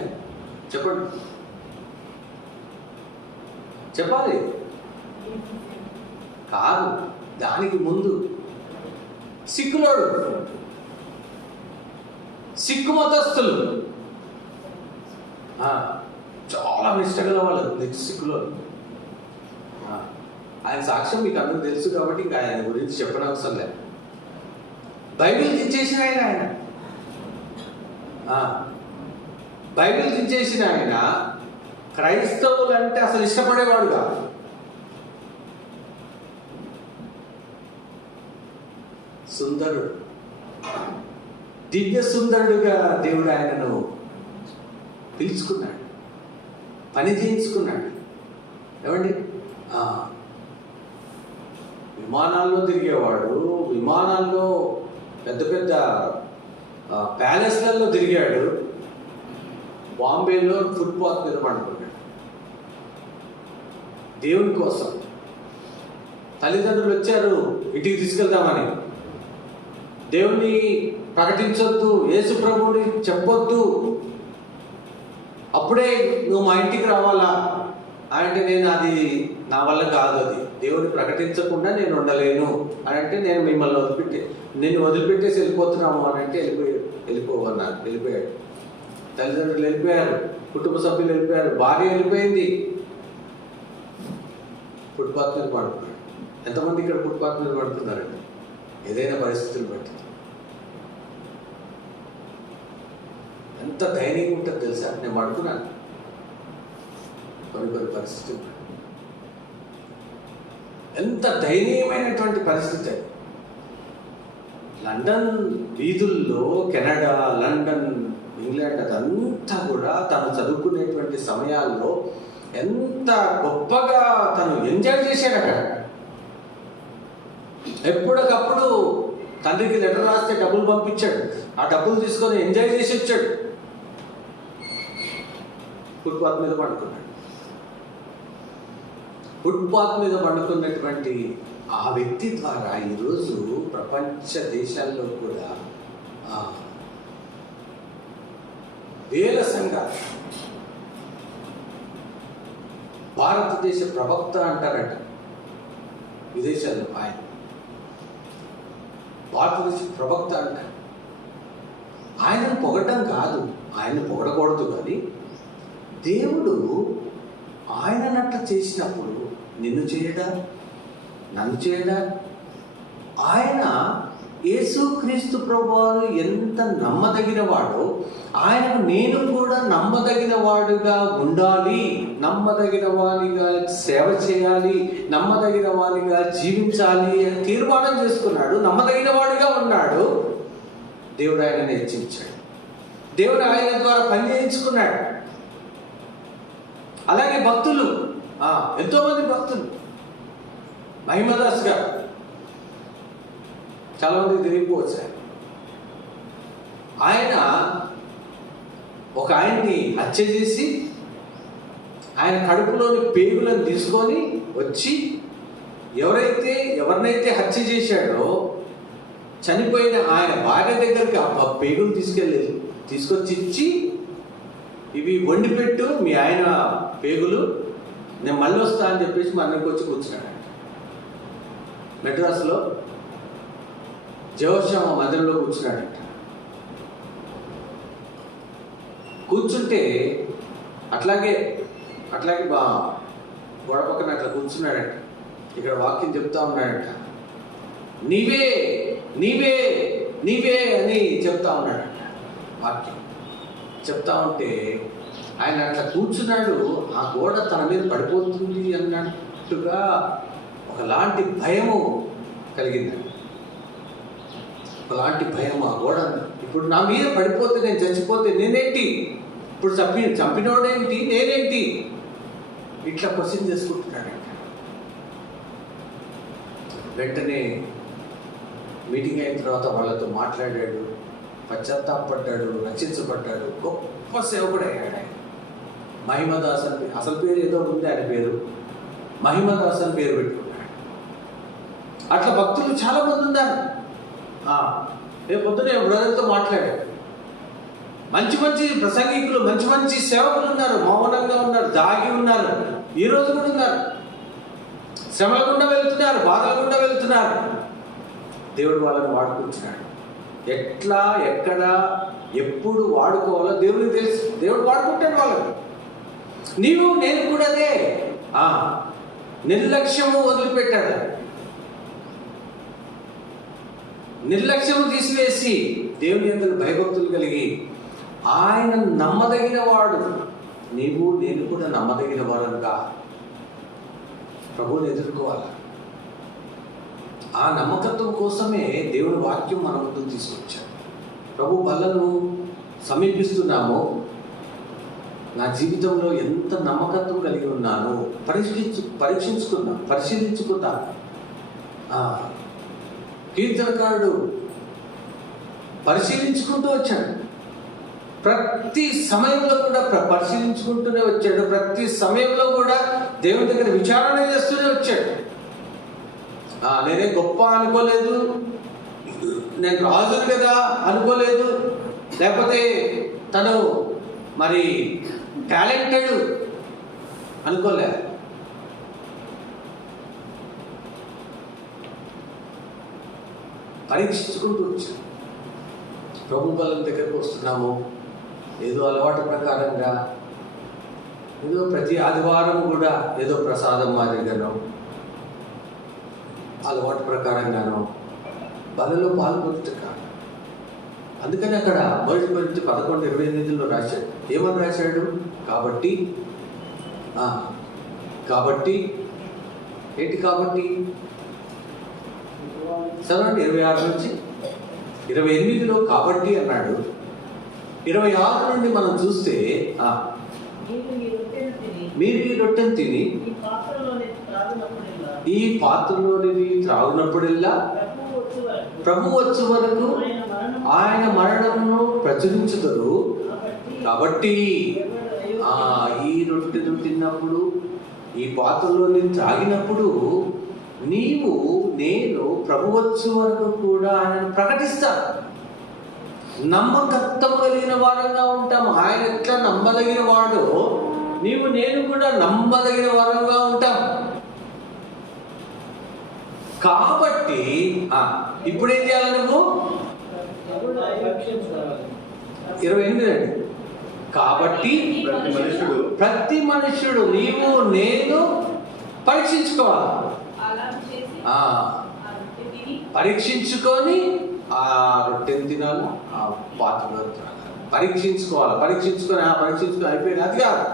చెప్పండి, చెప్పాలి. కాదు, దానికి ముందు సిక్కులోడు, సిక్కు మతస్థులు, చాలా నిష్టగల వాళ్ళు సిక్కులో. ఆయన సాక్ష్యం మీకు అందరూ తెలుసు కాబట్టి ఇంకా ఆయన గురించి చెప్పడం అవసరం లేదు. బైబిల్ దించేసిన ఆయన బైబిల్ దించేసిన ఆయన క్రైస్తవులు అంటే అసలు ఇష్టపడేవాడు కాదు. సుందరుడు, దివ్య సుందరుడుగా దేవుడు ఆయనను పిలుచుకున్నాడు, పని చేయించుకున్నాడు. ఏమండి, విమానాల్లో తిరిగేవాడు, విమానాల్లో పెద్ద పెద్ద ప్యాలెస్లలో తిరిగాడు, బాంబేలో ఫుట్పాత్ మీద పడుకున్నాడు దేవుని కోసం. తల్లిదండ్రులు వచ్చారు ఇంటికి తీసుకెళ్తామని, దేవుణ్ణి ప్రకటించొద్దు, యేసు ప్రభువుని చెప్పొద్దు, అప్పుడే నువ్వు మా ఇంటికి రావాలా అంటే, నేను అది నా వల్ల కాదు, అది దేవుని ప్రకటించకుండా నేను ఉండలేను అని అంటే, నేను మిమ్మల్ని నిన్ను వదిలిపెట్టేసి వెళ్ళిపోతున్నాము అని అంటే వెళ్ళిపోవన్నారు. వెళ్ళిపోయాడు, తల్లిదండ్రులు వెళ్ళిపోయారు, కుటుంబ సభ్యులు వెళ్ళిపోయారు, భార్య వెళ్ళిపోయింది, ఫుట్పాత్ మీద పడుకున్నాడు. ఎంతమంది ఇక్కడ ఫుట్పాత్ మీద పడుతున్నారండి? ఏదైనా పరిస్థితులు బట్టి ఎంత దయనీయంగా ఉంటుంది తెలుసా? నేను పడుకున్నాను కొన్ని పరిస్థితులు, ఎంత దయనీయమైనటువంటి పరిస్థితి. లండన్ వీధుల్లో, కెనడా, లండన్, ఇంగ్లాండ్, అదంతా కూడా తను చదువుకునేటువంటి సమయాల్లో ఎంత గొప్పగా తను ఎంజాయ్ చేశాడు అక్కడ. ఎప్పటికప్పుడు తండ్రికి లెటర్ రాస్తే డబ్బులు పంపించాడు, ఆ డబ్బులు తీసుకొని ఎంజాయ్ చేసి వచ్చాడు. ఫుట్పాత్ మీద పడుకున్నాడు. ఫుట్పాత్ మీద పడుకున్నటువంటి ఆ వ్యక్తి ద్వారా ఈరోజు ప్రపంచ దేశాల్లో కూడా వేల సంఘాలు, భారతదేశ ప్రవక్త అంటారట విదేశాల్లో. ఆయన భారతదేశ ప్రవక్త అంటారు. ఆయనను పొగడం కాదు, ఆయన్ని పొగడకూడదు, కానీ దేవుడు ఆయననట్ల చేసినప్పుడు నిన్ను చేయడా, నన్ను చేయడా? ఆయన యేసుక్రీస్తు ప్రభువారు ఎంత నమ్మదగిన వాడో, ఆయనకు నేను కూడా నమ్మదగిన వాడుగా ఉండాలి, నమ్మదగిన వాడిగా సేవ చేయాలి, నమ్మదగిన వాడిగా జీవించాలి అని తీర్మానం చేసుకున్నాడు. నమ్మదగిన వాడిగా ఉన్నాడు. దేవుడు ఆయనను హెచ్చించాడు. దేవుడు ఆయన ద్వారా పని చేయించుకున్నాడు. అలాగే భక్తులు, ఎంతోమంది భక్తులు, మహిమదాస్ గారు, చాలామంది తెలియకపోవచ్చు. ఆయన ఒక ఆయన్ని హత్య చేసి ఆయన కడుపులోని పేగులను తీసుకొని వచ్చి ఎవరినైతే హత్య చేశాడో చనిపోయిన ఆయన భార్య దగ్గరికి ఆ పేగులు తీసుకొచ్చి ఇచ్చి, ఇవి వండి పెట్టు, మీ ఆయన పేగులు, నేను మళ్ళీ వస్తా అని చెప్పేసి మా అన్నకి వచ్చి కూర్చున్నాడు. మెడ్రాస్లో జవహర్శ్యామ మందిరంలో కూర్చున్నాడంట. కూర్చుంటే అట్లాగే గొడవ పక్కన అట్లా కూర్చున్నాడంట. ఇక్కడ వాక్యం చెప్తా ఉన్నాడంట. నీవే నీవే నీవే అని చెప్తా ఉన్నాడంట. వాక్యం చెప్తా ఉంటే ఆయన అట్లా కూర్చున్నాడు. ఆ గోడ తన మీద పడిపోతుంది అన్నట్టుగా ఒకలాంటి భయము కలిగిందండి. ఒకలాంటి భయం. ఆ గోడ ఇప్పుడు నా మీద పడిపోతే, నేను చచ్చిపోతే నేనేంటి, ఇప్పుడు చంపినోడేంటి, నేనేంటి, ఇట్లా క్వశ్చన్ చేసుకుంటున్నాడంట. వెంటనే మీటింగ్ అయిన తర్వాత వాళ్ళతో మాట్లాడాడు, పశ్చాత్తాపడ్డాడు, రక్షించబడ్డాడు, గొప్ప సేవకుడు అయ్యాడు ఆయన. మహిమదాస్ అని అసలు పేరు ఏదో ఉంది ఆయన పేరు, మహిమదాస్ అని పేరు పెట్టుకున్నాడు. అట్లా భక్తులు చాలా మంది ఉన్నారు. రేపు పొద్దున బ్రదర్తో మాట్లాడాడు. మంచి మంచి ప్రసంగికులు, మంచి మంచి సేవకులు ఉన్నారు, మౌనంగా ఉన్నారు, దాగి ఉన్నారు, ఈ రోజు కూడా ఉన్నారు. శ్రమల గుండా వెళ్తున్నారు, బాధల గుండా వెళ్తున్నారు. దేవుడు వాళ్ళని వాడుకుంటున్నాడు. ఎట్లా, ఎక్కడ, ఎప్పుడు వాడుకోవాలో దేవుడికి తెలుసు. దేవుడు వాడుకుంటాడు వాళ్ళని. నీవు నేను కూడా అదే. నిర్లక్ష్యము వదిలిపెట్టాడు. నిర్లక్ష్యము తీసివేసి దేవుని యందు భయభక్తులు కలిగి ఆయన నమ్మదగిన వాడు. నీవు నేను కూడా నమ్మదగిన వాడుగా ప్రభువుని ఎదుర్కోవాలి. ఆ నమ్మకత్వం కోసమే దేవుని వాక్యం మన ముందుకు తీసుకొచ్చాడు. ప్రభు బలను సమీపిస్తున్నామో నా జీవితంలో ఎంత నమ్మకత్వం కలిగి ఉన్నాను పరిశీలించుకుందాం. కీర్తనకారుడు పరిశీలించుకుంటూ వచ్చాడు. ప్రతి సమయంలో కూడా పరిశీలించుకుంటూనే వచ్చాడు. ప్రతి సమయంలో కూడా దేవుని దగ్గర విచారణ చేస్తూనే వచ్చాడు. నేనే గొప్ప అనుకోలేదు, నేను రాజును కదా అనుకోలేదు, లేకపోతే తను మరి టాలెంటెడ్ అనుకోలే. పరీక్షించుకుంటూ వచ్చాను. ప్రభు బలం దగ్గరకు వస్తున్నాము. ఏదో అలవాటు ప్రకారంగా, ఏదో ప్రతి ఆదివారం కూడా ఏదో ప్రసాదం మాదిరిగానో, అలవాటు ప్రకారంగానో బలలో పాల్గొంటే కాదు. అందుకని అక్కడ 1 కొరింథీ 11:28 రాశాడు. ఏమని రాశాడు? కాబట్టి ఏంటి కాబట్టి? చదవండి 26 నుంచి 28లో కాబట్టి అన్నాడు. 26 నుండి మనం చూస్తే మీరు ఈ రొట్టెను తిని ఈ పాత్రలోనిది త్రాగునప్పుడల్లా ప్రభు వచ్చు వరకు ఆయన మరణమును ప్రచురించుతారు. కాబట్టి ఈ రొట్టెను తిన్నప్పుడు, ఈ పాత్రలోని త్రాగినప్పుడు నీవు నేను ప్రభు వచ్చు వరకు కూడా ఆయనను ప్రకటిస్తాను. నమ్మకత్వం కలిగిన వారంగా ఉంటాము. ఆయన ఎట్లా నమ్మదగిన వాడో నీవు నేను కూడా నమ్మదగిన వారంగా ఉంటాం. కాబట్టి ఇప్పుడేం చేయాలి? నువ్వు 28 అండి. కాబట్టి ప్రతి మనుష్యుడు నీవు నేను పరీక్షించుకోవాలి. పరీక్షించుకొని ఆ రొట్టెని తినాలి, ఆ పాత్రలో పరీక్షించుకోవాలి. పరీక్షించుకొని అయిపోయింది అది కాదు,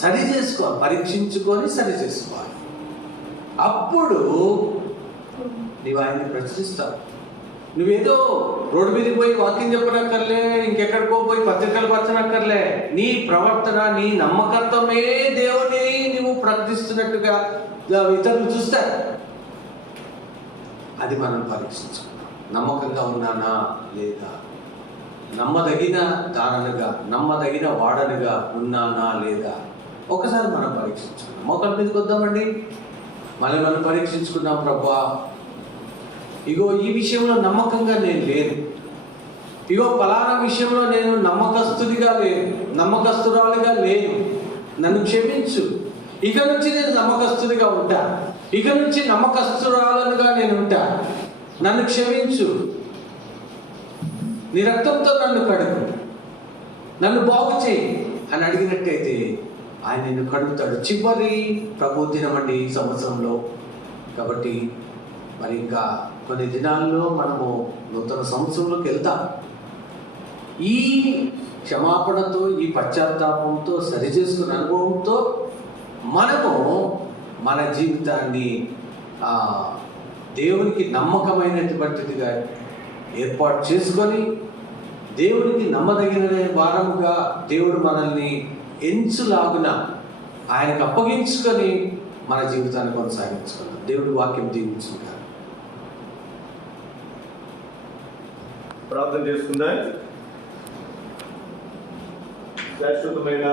సరి చేసుకోవాలి. పరీక్షించుకొని సరి చేసుకోవాలి. అప్పుడు నీవు ఆయన్ని ప్రశ్నిస్తావు. నువ్వేదో రోడ్డు మీదకి పోయి వాక్యం చెప్పనక్కర్లే, ఇంకెక్కడికో పోయి పత్రికలు పంచనక్కర్లే. నీ ప్రవర్తన, నీ నమ్మకత్వమే దేవుని నువ్వు ప్రకటిస్తున్నట్టుగా ఇతరులు చూస్తారు. అది మనం పరీక్షించుకున్నాం. నమ్మకంగా ఉన్నానా లేదా, నమ్మదగిన దాననుగా, నమ్మదగిన వాడనుగా ఉన్నానా లేదా, ఒకసారి మనం పరీక్షించుకున్నాం. మోకాళ్ళ మీదకి వద్దామండి. మనం పరీక్షించుకున్నాం. ప్రభా, ఇగో ఈ విషయంలో నమ్మకంగా నేను లేను, ఇగో ఫలానా విషయంలో నేను నమ్మకస్తుడిగా లేను, నమ్మకస్తురాలుగా లేను, నన్ను క్షమించు. ఇక నుంచి నేను నమ్మకస్తుడిగా ఉంటా, ఇక నుంచి నమ్మకస్తురాలుగా నేను ఉంటా, నన్ను క్షమించు, నీ రక్తంతో నన్ను కడుగు, నన్ను బాగు చేయి అని అడిగినట్టయితే ఆయన నిన్ను కడుగుతాడు. చివరి ప్రభు దినమండి ఈ సంవత్సరంలో. కాబట్టి మరి ఇంకా కొన్ని దినాల్లో మనము నూతన సంవత్సరంలోకి వెళ్తాం. ఈ క్షమాపణతో, ఈ పశ్చాత్తాపంతో, సరిచేసుకున్న అనుభవంతో మనము మన జీవితాన్ని దేవునికి నమ్మకమైనటువంటిదిగా ఏర్పాటు చేసుకొని, దేవునికి నమ్మదగిన వారముగా దేవుడు మనల్ని ఎంచులాగున ఆయనకు అప్పగించుకొని మన జీవితాన్ని కొనసాగించుకున్నాం. దేవుడి వాక్యం దీవించుకుంటారు. ప్రార్థన చేసుకుందాం. శాశ్వతమైన